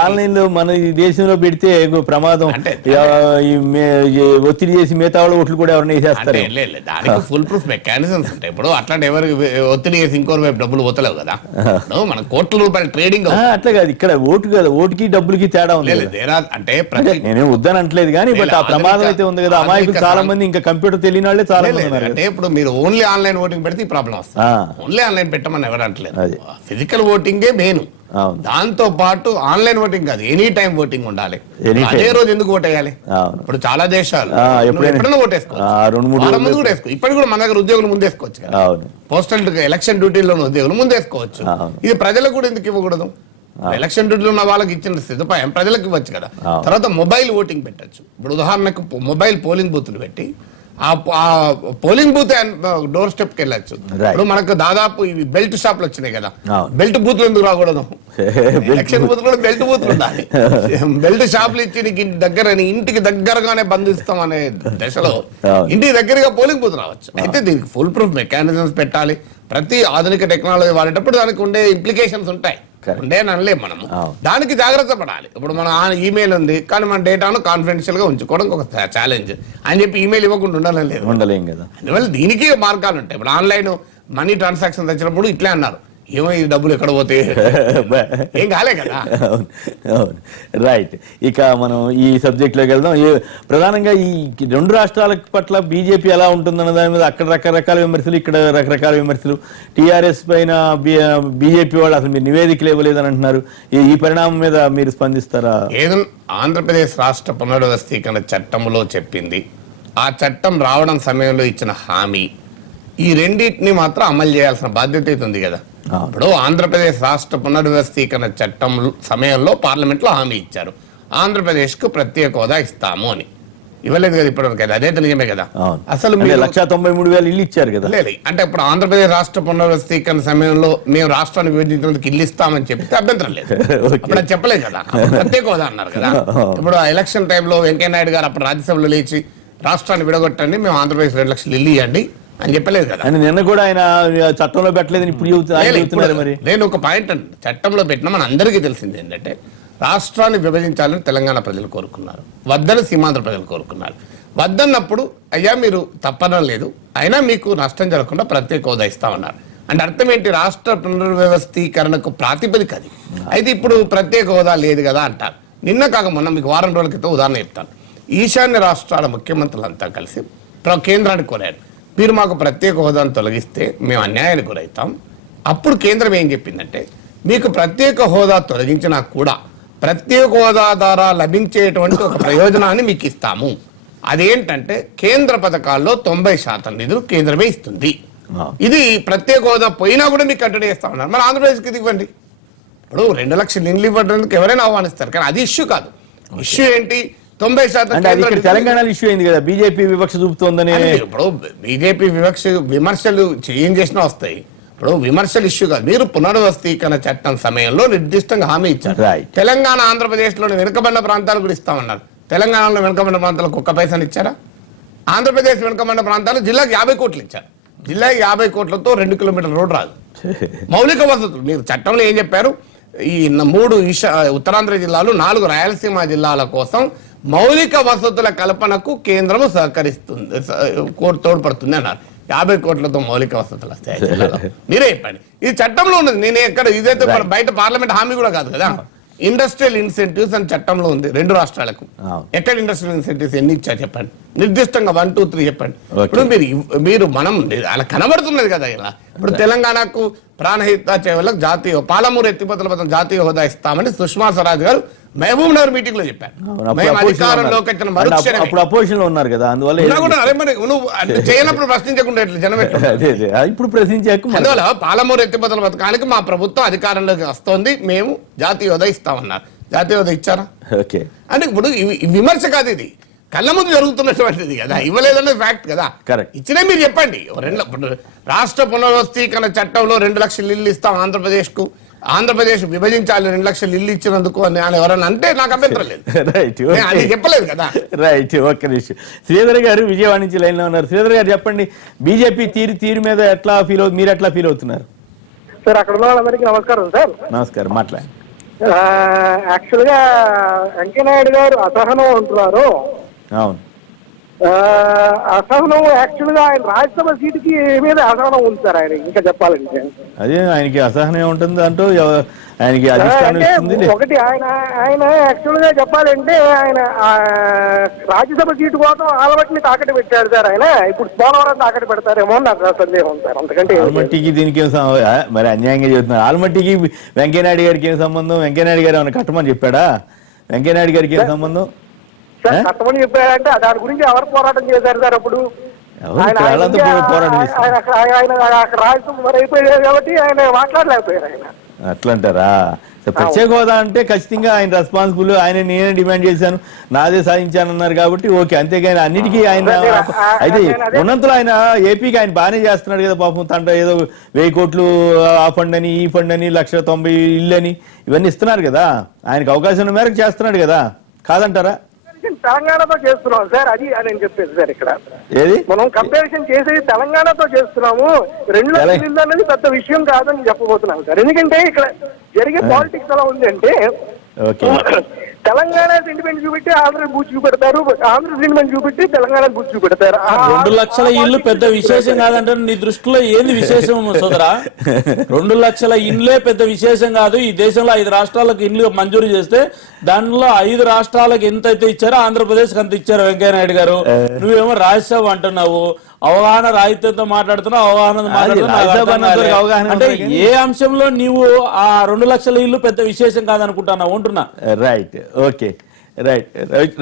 ఆన్లైన్ లో మన ఈ దేశంలో పెడితే ప్రమాదం. ఒత్తిడి చేసి మిగతా వాళ్ళ ఓట్లు కూడా ఎవరైనా వేసేస్తారు. దానికి ఫుల్ ప్రూఫ్ మెకానిజమ్స్ ఉంటాయి. ఇప్పుడు అట్లాంటి ఎవరికి ఒత్తిడి చేసి ఇంకోటి వైపు డబ్బులు పోతలేవు కదా. మన కోట్ల రూపాయల ట్రేడింగ్ అట్లా కాదు. ఇక్కడ ఓటు కదా, ఓటుకి డబ్బులకి తేడా ఉంది. అంటే నేను వద్దని అంటలేదు, కానీ బట్ ఆ ప్రమాదం అయితే ఉంది కదా. అమాయకులు చాలా మంది, ఇంకా కంప్యూటర్ తెలియని వాళ్ళే చాలా మంది ఉన్నారు. అంటే ఇప్పుడు మీరు ఓన్లీ ఆన్లైన్ ఓటింగ్ పెడితే ఈ ప్రాబ్లం వస్తుంది. ఓన్లీ ఆన్లైన్ పెట్టమని ఎవరు అంటలేదు. ఫిజికల్ ఓటింగే మెయిన్. దాంతో పాటు ఆన్లైన్ ఓటింగ్ కాదు, ఎనీ టైం ఓటింగ్ ఉండాలి. అదే రోజు ఎందుకు ఓట్ వేయాలి? ఇప్పుడు చాలా దేశాలు ఎప్పుడైనా ఓటేసుకో. ఇప్పటికి కూడా మన దగ్గర ఉద్యోగులు ముందేసుకోవచ్చు కదా. పోస్టల్ ఎలక్షన్ డ్యూటీలో ఉద్యోగులు ముందేసుకోవచ్చు. ఇది ప్రజలకు కూడా ఎందుకు ఇవ్వకూడదు? ఎలక్షన్ డ్యూటీలో ఉన్న వాళ్ళకి ఇచ్చిన సదుపాయం ప్రజలకు ఇవ్వచ్చు కదా. తర్వాత మొబైల్ ఓటింగ్ పెట్టచ్చు. ఇప్పుడు ఉదాహరణకు మొబైల్ పోలింగ్ బూత్లు పెట్టి ఆ పోలింగ్ బూత్ డోర్ స్టెప్ కి వెళ్ళచ్చు. ఇప్పుడు మనకు దాదాపు ఇవి బెల్ట్ షాప్లు వచ్చినాయి కదా. బెల్ట్ బూత్లు ఎందుకు రాకూడదు? ఎలక్షన్ బూత్ కూడా బెల్ట్ బూత్లు ఉండాలి. బెల్ట్ షాపులు ఇచ్చి నీకు ఇంటికి దగ్గరగానే బంధిస్తాం అనే దశలో ఇంటికి దగ్గరగా పోలింగ్ బూత్ రావచ్చు. అయితే దీనికి ఫుల్ ప్రూఫ్ మెకానిజమ్స్ పెట్టాలి. ప్రతి ఆధునిక టెక్నాలజీ వాడేటప్పుడు దానికి ఉండే ఇంప్లికేషన్స్ ఉంటాయి. ఉండే అనలేము మనము. దానికి జాగ్రత్త పడాలి. ఇప్పుడు మన ఈమెయిల్ ఉంది, కానీ మన డేటాను కాన్ఫిడెన్షియల్ గా ఉంచుకోవడం ఒక ఛాలెంజ్ అని చెప్పి ఈమెయిల్ ఇవ్వకుండా ఉండలేం కదా. అందువల్ల దీనికి మార్గాలు ఉంటాయి. ఇప్పుడు ఆన్లైన్ మనీ ట్రాన్సాక్షన్ వచ్చినప్పుడు ఇట్లే అన్నారు, ఏమో ఈ డబ్బులు ఎక్కడ పోతే ఏం కాలే కదా. అవును అవును రైట్. ఇక మనం ఈ సబ్జెక్ట్లోకి వెళ్దాం. ప్రధానంగా ఈ రెండు రాష్ట్రాల పట్ల బీజేపీ ఎలా ఉంటుందన్న దాని మీద అక్కడ రకరకాల విమర్శలు, ఇక్కడ రకరకాల విమర్శలు. టీఆర్ఎస్ పైన బీజేపీ వాళ్ళు అసలు మీరు నివేదికలు ఇవ్వలేదని అంటున్నారు. ఈ పరిణామం మీద మీరు స్పందిస్తారా? ఏదో ఆంధ్రప్రదేశ్ రాష్ట్ర పునర్వ్యవస్థీకరణ చట్టంలో చెప్పింది, ఆ చట్టం రావడం సమయంలో ఇచ్చిన హామీ, ఈ రెండింటిని మాత్రం అమలు చేయాల్సిన బాధ్యత అయితే ఉంది కదా. ఇప్పుడు ఆంధ్రప్రదేశ్ రాష్ట్ర పునర్వ్యవస్థీకరణ చట్టం సమయంలో పార్లమెంట్లో హామీ ఇచ్చారు, ఆంధ్రప్రదేశ్కు ప్రత్యేక హోదా ఇస్తాము అని. ఇవ్వలేదు కదా ఇప్పటివరకు. కదా అదే నిజమే కదా. అసలు 1,93,000 ఇల్లు ఇచ్చారు కదా. లేదు అంటే ఇప్పుడు ఆంధ్రప్రదేశ్ రాష్ట్ర పునర్వ్యవస్థీకరణ సమయంలో మేము రాష్ట్రాన్ని విభజించినందుకు ఇల్లు ఇస్తామని చెప్తే అభ్యంతరం లేదు. అప్పుడు అది చెప్పలేదు కదా, ప్రత్యేక హోదా అన్నారు కదా. ఇప్పుడు ఎలక్షన్ టైంలో వెంకయ్యనాయుడు గారు అప్పుడు రాజ్యసభలో లేచి రాష్ట్రాన్ని విడగొట్టండి, మేము ఆంధ్రప్రదేశ్ 2 లక్షలు ఇల్లు ఇవ్వండి అని చెప్పలేదు కదా. నిన్న కూడా ఆయన చట్టంలో పెట్టలేదని ఇప్పుడు మరి నేను ఒక పాయింట్ అంటే చట్టంలో పెట్టినా మన అందరికీ తెలిసింది ఏంటంటే రాష్ట్రాన్ని విభజించాలని తెలంగాణ ప్రజలు కోరుకున్నారు, వద్దని సీమాంధ్ర ప్రజలు కోరుకున్నారు. వద్దన్నప్పుడు అయ్యా మీరు తప్పడం లేదు, అయినా మీకు నష్టం జరగకుండా ప్రత్యేక హోదా ఇస్తామన్నారు. అంటే అర్థం ఏంటి? రాష్ట్ర పునర్వ్యవస్థీకరణకు ప్రాతిపదిక అది. అయితే ఇప్పుడు ప్రత్యేక హోదా లేదు కదా అంటారు. నిన్న కాక మొన్న మీకు వారం రోజుల క్రితం ఉదాహరణ చెప్తాను. ఈశాన్య రాష్ట్రాల ముఖ్యమంత్రులంతా కలిసి కేంద్రానికి కోరారు, మీరు మాకు ప్రత్యేక హోదాను తొలగిస్తే మేము అన్యాయానికి గురవుతాం. అప్పుడు కేంద్రం ఏం చెప్పిందంటే మీకు ప్రత్యేక హోదా తొలగించినా కూడా ప్రత్యేక హోదా ద్వారా లభించేటువంటి ఒక ప్రయోజనాన్ని మీకు ఇస్తాము. అదేంటంటే కేంద్ర పథకాల్లో 90% నిధులు కేంద్రమే ఇస్తుంది. ఇది ప్రత్యేక హోదా పోయినా కూడా మీకు కంటిన్యూ చేస్తామన్నారు. మరి ఆంధ్రప్రదేశ్కి ఇది ఇవ్వండి. ఇప్పుడు 2 లక్షలు ఇండ్లు ఇవ్వడానికి ఎవరైనా ఆహ్వానిస్తారు, కానీ అది ఇష్యూ కాదు. ఇష్యూ ఏంటి? 90% తెలంగాణ ఇష్యూ అయింది కదా, బీజేపీ వివక్ష చూపుతోందని. ఇప్పుడు బీజేపీ విమర్శలు ఏం చేసినా వస్తాయి. ఇప్పుడు విమర్శలు ఇష్యూ కాదు. మీరు పునర్వ్యవస్థీకరణ చట్టం సమయంలో నిర్దిష్టంగా హామీ ఇచ్చారు. తెలంగాణ ఆంధ్రప్రదేశ్లోని వెనుకబడిన ప్రాంతాలు కూడా ఇస్తామన్నారు. తెలంగాణలో వెనుకబడిన ప్రాంతాలకు 1 పైసని ఇచ్చారా? ఆంధ్రప్రదేశ్ వెనుకబడిన ప్రాంతాలు జిల్లాకి 50 కోట్లు ఇచ్చారు. జిల్లాకి 50 కోట్లతో 2 కిలోమీటర్ల రోడ్డు రాదు. మౌలిక వసతులు మీరు చట్టంలో ఏం చెప్పారు? ఈ 3 ఉత్తరాంధ్ర జిల్లాలు, 4 రాయలసీమ జిల్లాల కోసం మౌలిక వసతుల కల్పనకు కేంద్రం సహకరిస్తుంది, తోడ్పడుతుంది అన్నారు. 50 కోట్లతో మౌలిక వసతులు వస్తాయి జిల్లాలో? మీరే చెప్పండి. ఇది చట్టంలో ఉన్నది. నేను ఎక్కడ ఇదైతే బయట పార్లమెంట్ హామీ కూడా కాదు కదా. ఇండస్ట్రియల్ ఇన్సెంటివ్స్ అని చట్టంలో ఉంది 2 రాష్ట్రాలకు. ఎక్కడ ఇండస్ట్రియల్ ఇన్సెంటివ్స్ ఎన్ని ఇచ్చారు చెప్పండి, నిర్దిష్టంగా 1, 2, 3 చెప్పండి. ఇప్పుడు మీరు మనం అలా కనబడుతున్నది కదా ఇలా. ఇప్పుడు తెలంగాణకు ప్రాణహిత చేవలకు జాతీయ పాలమూరు ఎత్తిపోతల పథకం జాతీయ హోదా ఇస్తామని సుష్మా స్వరాజ్ గారు మహబూబ్ నగర్ మీటింగ్ లో చెప్పారు. మేము అధికారంలోకి వచ్చిన మరుక్షణమే ఉన్నారు కదా, అందువల్ల నువ్వు చేయనప్పుడు ప్రశ్నించకుండా జనం ఇప్పుడు ప్రశ్నించాక అందువల్ల పాలమూరు ఎత్తిపోతల పథకానికి మా ప్రభుత్వం అధికారంలోకి వస్తోంది, మేము జాతీయ హోదా ఇస్తామన్నారు. జాతీయ హోదా ఇచ్చారా? అంటే ఇప్పుడు విమర్శ కాదు, ఇది కళ్ళ ముందు జరుగుతున్నటువంటిది కదా. ఇవ్వలేదన్నది ఫ్యాక్ట్ కదా. ఇచ్చినా మీరు చెప్పండి. రాష్ట్ర పునర్వ్యవస్థీకరణ చట్టంలో 2 లక్షలు ఇల్లు ఇస్తాం ఆంధ్రప్రదేశ్కు, ఆంధ్రప్రదేశ్ విభజించాలి 2 లక్షలు ఇల్లు ఇచ్చినందుకు అని ఎవరన్నా అంటే నాకు అభ్యంతరం లేదు. అది చెప్పలేదు కదా. రైట్. ఒక్క నిమిషం. శ్రీధర్ గారు విజయవాడ నుంచి లైన్ లో ఉన్నారు. శ్రీధర్ గారు చెప్పండి, బీజేపీ తీరు మీద ఎట్లా మీరు ఎట్లా ఫీల్ అవుతున్నారు? సార్ అక్కడ ఉన్న వాళ్ళందరికీ నమస్కారం సార్. నమస్కారం. మాట్లాడండి. యాక్చువల్ గా వెంకయ్యనాయుడు గారు అసహనం అంటున్నారు. అవును, అసహనం యాక్చువల్ గా ఆయన రాజ్యసభ సీటుకి మీద అసహనం ఉంది సార్. ఆయన ఇంకా చెప్పాలంటే అదే ఆయనకి అసహనం ఉంటుంది అంటూ ఆయనకి అధిష్టానం ఇస్తుంది. ఒకటి ఆయన యాక్చువల్ గా చెప్పాలంటే ఆయన రాజ్యసభ సీటు కోసం ఆలమట్టిని తాకట్టు పెట్టారు సార్. ఆయన ఇప్పుడు పోలవరం తాకట్టు పెడతారేమో నాకు సందేహం సార్. అంతకంటే ఆల్మట్టికి దీనికి మరి అన్యాయంగా చెబుతున్నారు. ఆల్మట్టికి వెంకయ్యనాయుడు గారికి ఏం సంబంధం? వెంకయ్యనాయుడు గారు ఏమైనా కట్టమని చెప్పాడా? వెంకయ్యనాయుడు గారికి ఏం సంబంధం? సార్ కట్టమని చెప్పారంటే దాని గురించి ఎవరు పోరాటం చేశారు సార్? అప్పుడు ఆయన రాజ్యం మరి అయిపోయారు కాబట్టి ఆయన మాట్లాడలేకపోయారు. ఆయన అట్లా అంటారా? ప్రత్యేక హోదా అంటే ఖచ్చితంగా ఆయన రెస్పాన్సిబుల్, ఆయన నేనే డిమాండ్ చేశాను, నాదే సాధించానన్నారు కాబట్టి ఓకే. అంతేగాని అన్నిటికీ ఆయన అయితే ఉన్నంతలో ఆయన ఏపీకి ఆయన బాగానే చేస్తున్నాడు కదా పాపం. తండ్రి ఏదో 1000 కోట్లు ఆ ఫండ్ అని ఈ ఫండ్ అని 1,90,000 ఇల్లు అని ఇవన్నీ ఇస్తున్నారు కదా. ఆయనకు అవకాశం ఉన్న మేరకు చేస్తున్నాడు కదా, కాదంటారా? తెలంగాణతో చేస్తున్నాం సార్, అది నేను చెప్పేది సార్. ఇక్కడ ఏది మనం కంపారిజన్ చేసేది తెలంగాణతో చేస్తున్నాము. 2 లక్షల ఇల్లు అనేది పెద్ద విషయం కాదని చెప్పబోతున్నాం సార్. ఎందుకంటే ఇక్కడ జరిగే పాలిటిక్స్ ఎలా ఉంది అంటే తెలంగాణ సెంటిమెంట్ చూపెట్టి ఆంధ్ర బూచి చూపెడతారు, ఆంధ్ర సెంటిమెంట్ చూపెట్టి తెలంగాణ బూచి చూపెడతారు. 2 లక్షల ఇల్లు పెద్ద విశేషం కాదంటే నీ దృష్టిలో ఏంది విశేషం సోదరా? 2 లక్షల ఇండ్లే పెద్ద విశేషం కాదు. ఈ దేశంలో 5 రాష్ట్రాలకు ఇండ్లు మంజూరు చేస్తే దానిలో 5 రాష్ట్రాలకు ఎంత అయితే ఇచ్చారో ఆంధ్రప్రదేశ్కి అంత ఇచ్చారు వెంకయ్య నాయుడు గారు. నువ్వేమో రాజ్యసభ అంటున్నావు, అవగాహన రాహిత్యంతో మాట్లాడుతున్నావు, అవగాహన అంటే ఏ అంశంలో నీవు ఆ 2 లక్షల ఇల్లు పెద్ద విశేషం కాదనుకుంటున్నావు అంటున్నా. Right, okay, right.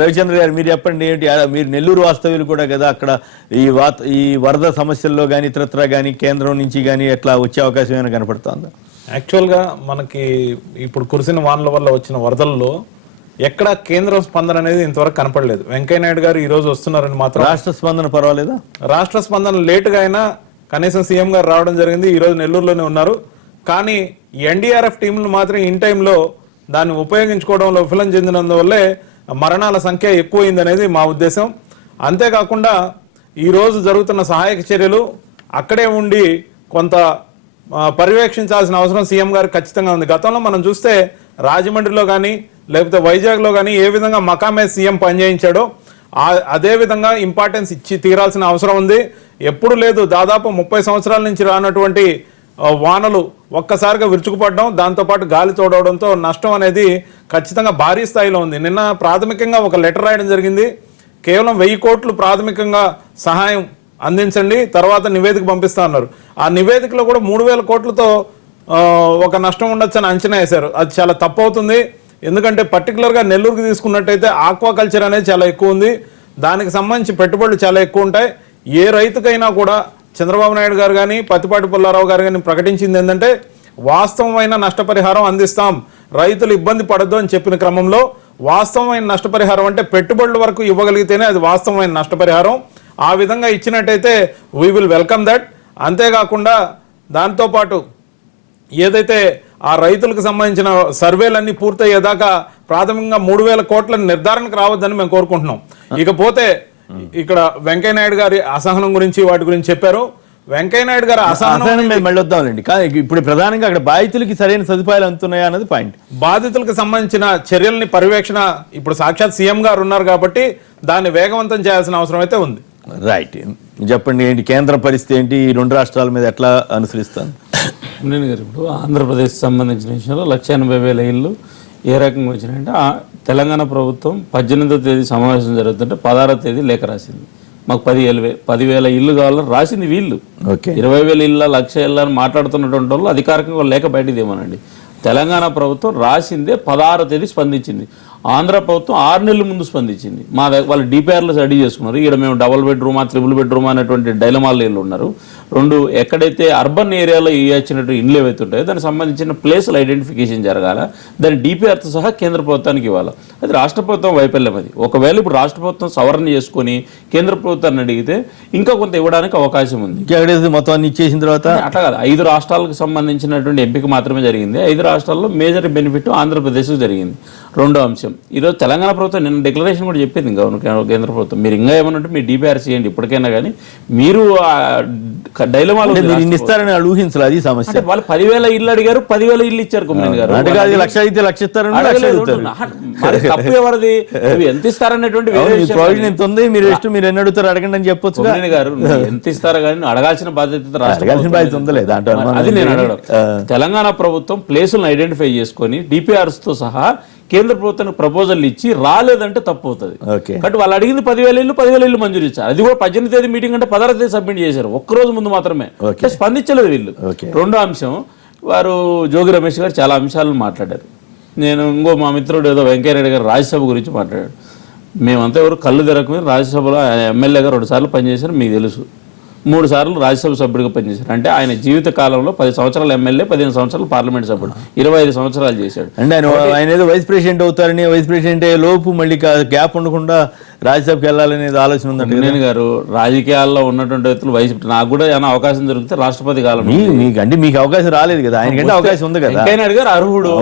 రవిచంద్ర గారు మీరు చెప్పండి, ఏంటి మీరు నెల్లూరు వాస్తవ్యులు కూడా కదా, అక్కడ ఈ వరద సమస్యల్లో కానీ ఇతరత్ర కానీ కేంద్రం నుంచి కానీ ఎట్లా వచ్చే అవకాశం ఏమైనా కనపడుతుందా? యాక్చువల్గా మనకి ఇప్పుడు కురిసిన వానల వల్ల వచ్చిన వరదల్లో ఎక్కడ కేంద్ర స్పందన అనేది ఇంతవరకు కనపడలేదు. వెంకయ్య నాయుడు గారు ఈ రోజు వస్తున్నారని మాత్రం. రాష్ట్ర స్పందన పర్వాలేదా? రాష్ట్ర స్పందన లేటుగా అయినా కనీసం సీఎం గారు రావడం జరిగింది. ఈ రోజు నెల్లూరులోనే ఉన్నారు. కానీ ఎన్డీఆర్ఎఫ్ టీంలు మాత్రం ఇన్ టైంలో దాన్ని ఉపయోగించుకోవడంలో విఫలం చెందినందువల్లే మరణాల సంఖ్య ఎక్కువైంది అనేది మా ఉద్దేశం. అంతేకాకుండా ఈరోజు జరుగుతున్న సహాయక చర్యలు అక్కడే ఉండి కొంత పర్యవేక్షించాల్సిన అవసరం సీఎం గారికి ఖచ్చితంగా ఉంది. గతంలో మనం చూస్తే రాజమండ్రిలో కానీ లేకపోతే వైజాగ్లో కానీ ఏ విధంగా మకామే సీఎం పనిచేయించాడో అదే విధంగా ఇంపార్టెన్స్ ఇచ్చి తీరాల్సిన అవసరం ఉంది. ఎప్పుడు లేదు, దాదాపు 30 సంవత్సరాల నుంచి రానటువంటి వానలు ఒక్కసారిగా విరుచుకుపడడం, దాంతోపాటు గాలి తోడవడంతో నష్టం అనేది ఖచ్చితంగా భారీ స్థాయిలో ఉంది. నిన్న ప్రాథమికంగా ఒక లెటర్ రాయడం జరిగింది. కేవలం 1000 కోట్లు ప్రాథమికంగా సహాయం అందించండి, తర్వాత నివేదిక పంపిస్తా అన్నారు. ఆ నివేదికలో కూడా 3000 కోట్లతో ఒక నష్టం ఉండొచ్చని అంచనా వేశారు. అది చాలా తప్పు అవుతుంది. ఎందుకంటే పర్టికులర్గా నెల్లూరుకి తీసుకున్నట్టయితే ఆక్వాకల్చర్ అనేది చాలా ఎక్కువ ఉంది. దానికి సంబంధించి పెట్టుబడులు చాలా ఎక్కువ ఉంటాయి. ఏ రైతుకైనా కూడా చంద్రబాబు నాయుడు గారు కానీ పత్తిపాటి పుల్లారావు గారు కానీ ప్రకటించింది ఏంటంటే వాస్తవమైన నష్టపరిహారం అందిస్తాం, రైతులు ఇబ్బంది పడద్దు అని చెప్పిన క్రమంలో వాస్తవమైన నష్టపరిహారం అంటే పెట్టుబడుల వరకు ఇవ్వగలిగితేనే అది వాస్తవమైన నష్టపరిహారం. ఆ విధంగా ఇచ్చినట్టయితే వీ విల్ వెల్కమ్ దట్. అంతేకాకుండా దాంతోపాటు ఏదైతే ఆ రైతులకు సంబంధించిన సర్వేలన్నీ పూర్తయ్యేదాకా ప్రాథమికంగా 3000 కోట్ల నిర్ధారణకు రావద్దని మేము కోరుకుంటున్నాం. ఇకపోతే ఇక్కడ వెంకయ్య నాయుడు గారి అసహనం గురించి వాటి గురించి చెప్పారు. వెంకయ్య నాయుడు గారి అసహనం మళ్ళీ వద్దామండి. కానీ ఇప్పుడు ప్రధానంగా అక్కడ బాధితులకి సరైన సదుపాయాలు అందుతున్నాయా అన్నది పాయింట్. బాధితులకు సంబంధించిన చర్యల్ని పర్యవేక్షణ ఇప్పుడు సాక్షాత్ సీఎం గారు ఉన్నారు కాబట్టి దాన్ని వేగవంతం చేయాల్సిన అవసరం అయితే ఉంది. రైట్, చెప్పండి ఏంటి కేంద్ర పరిస్థితి ఏంటి, ఈ 2 రాష్ట్రాల మీద ఎట్లా అనుసరిస్తాను? నేను గారు ఇప్పుడు ఆంధ్రప్రదేశ్ సంబంధించిన విషయంలో 1,80,000 ఇళ్ళు ఏ రకంగా వచ్చినాయంటే తెలంగాణ ప్రభుత్వం 18వ తేదీ సమావేశం జరుగుతుంటే 16వ తేదీ లేఖ రాసింది. మాకు 10,000 ఇల్లు కావాలని రాసింది వీళ్ళు. 20,000 ఇళ్ళ 1,00,000 ఇళ్ళ అని మాట్లాడుతున్నటువంటి వాళ్ళు అధికారికంగా లేఖ బయటికి ఏమోనండి. తెలంగాణ ప్రభుత్వం రాసిందే 16వ తేదీ స్పందించింది. ఆంధ్ర ప్రభుత్వం 6 నెలల ముందు స్పందించింది. వాళ్ళు డిపిఆర్లు రెడీ చేసుకున్నారు. ఇక్కడ మేము డబుల్ బెడ్రూమా, ట్రిపుల్ బెడ్రూమా అనేటువంటి డైలమాల్లో ఇళ్ళు ఉన్నారు. 2 ఎక్కడైతే అర్బన్ ఏరియాలో ఇచ్చినట్టు ఇండ్లు ఏవైతే ఉంటాయో దానికి సంబంధించిన ప్లేసులు ఐడెంటిఫికేషన్ జరగాల, దాని డిపిఆర్తో సహా కేంద్ర ప్రభుత్వానికి ఇవ్వాలి. అది రాష్ట్ర ప్రభుత్వం వైఫల్యం. అది ఒకవేళ ఇప్పుడు రాష్ట్ర ప్రభుత్వం సవరణ చేసుకుని కేంద్ర ప్రభుత్వాన్ని అడిగితే ఇంకా కొంత ఇవ్వడానికి అవకాశం ఉంది. మొత్తం ఇచ్చేసిన తర్వాత అట్లా కాదు, 5 రాష్ట్రాలకు సంబంధించినటువంటి ఎంపిక మాత్రమే జరిగింది. 5 రాష్ట్రాల్లో మేజర్ బెనిఫిట్ ఆంధ్రప్రదేశ్కి జరిగింది. 2వ అంశం, ఈరోజు తెలంగాణ ప్రభుత్వం నిన్న డిక్లరేషన్ కూడా చెప్పింది కేంద్ర ప్రభుత్వం, మీరు ఇంకా ఏమన్నా మీ డిపిఆర్ చేయండి ఇప్పటికైనా, కానీ మీరు డైలమాలో ఇస్తారని ఊహించాలి. అది సమస్య. వాళ్ళు 10,000 ఇల్లు అడిగారు, 10,000 ఇల్లు ఇచ్చారు. కుమ్మరేని గారు 1,00,000 అయితే 1,00,000 ఇస్తారని తప్పు ఎవరిది? ఎంత ఇస్తారనేటువంటి ఎంత ఉంది, మీరు ಎಷ್ಟು మీరు ఎన్ని అడుగుతారు అడగండి అని చెప్పొచ్చు. కుమ్మరేని గారు ఎంత ఇస్తారో కానీ అడగాల్సిన బాధ్యత బాధ్యత ఉందలే దాంట్లో. అది నేను అడగడం. తెలంగాణ ప్రభుత్వం ప్లేసులను ఐడెంటిఫై చేసుకొని డిపిఆర్స్ తో సహా కేంద్ర ప్రభుత్వానికి ప్రపోజల్ ఇచ్చి రాలేదంటే తప్పు అవుతుంది. కాబట్టి వాళ్ళు అడిగింది 10,000 ఇల్లు మంజూరు ఇచ్చారు. అది కూడా 18వ తేదీ మీటింగ్ అంటే 16వ తేదీ సబ్మిట్ చేశారు. ఒక్కరోజు ముందు మాత్రమే స్పందించలేదు వీళ్ళు. 2వ అంశం, వారు జోగి రమేష్ గారు చాలా అంశాలను మాట్లాడారు. నేను మా మిత్రుడు ఏదో వెంకయ్యనాయుడు గారు రాజ్యసభ గురించి మాట్లాడాడు. మేమంతా ఎవరు కళ్ళు తెరకమే రాజ్యసభలో ఎమ్మెల్యేగా 2 సార్లు పనిచేశారు, మీకు తెలుసు. 3 సార్లు రాజ్యసభ సభ్యుడిగా పనిచేశారు. అంటే ఆయన జీవిత కాలంలో 10 సంవత్సరాలు ఎమ్మెల్యే, 15 సంవత్సరాలు పార్లమెంట్ సభ్యుడు, 25 సంవత్సరాలు చేశాడు. అంటే ఆయన ఏదో వైస్ ప్రెసిడెంట్ అవుతారని, వైస్ ప్రెసిడెంట్ లోపు మళ్ళీ గ్యాప్ ఉండకుండా రాజ్యసభకి వెళ్ళాలనేది ఆలోచన ఉందంటే నేను గారు రాజకీయాల్లో ఉన్నటువంటి వ్యక్తులు వయసు నాకు కూడా ఏమైనా అవకాశం దొరికితే రాష్ట్రపతి కాలం మీకు అవకాశం రాలేదు కదా, ఆయనకంటే అవకాశం ఉంది కదా. వెంకయ్య నాయుడు గారు అర్హుడు.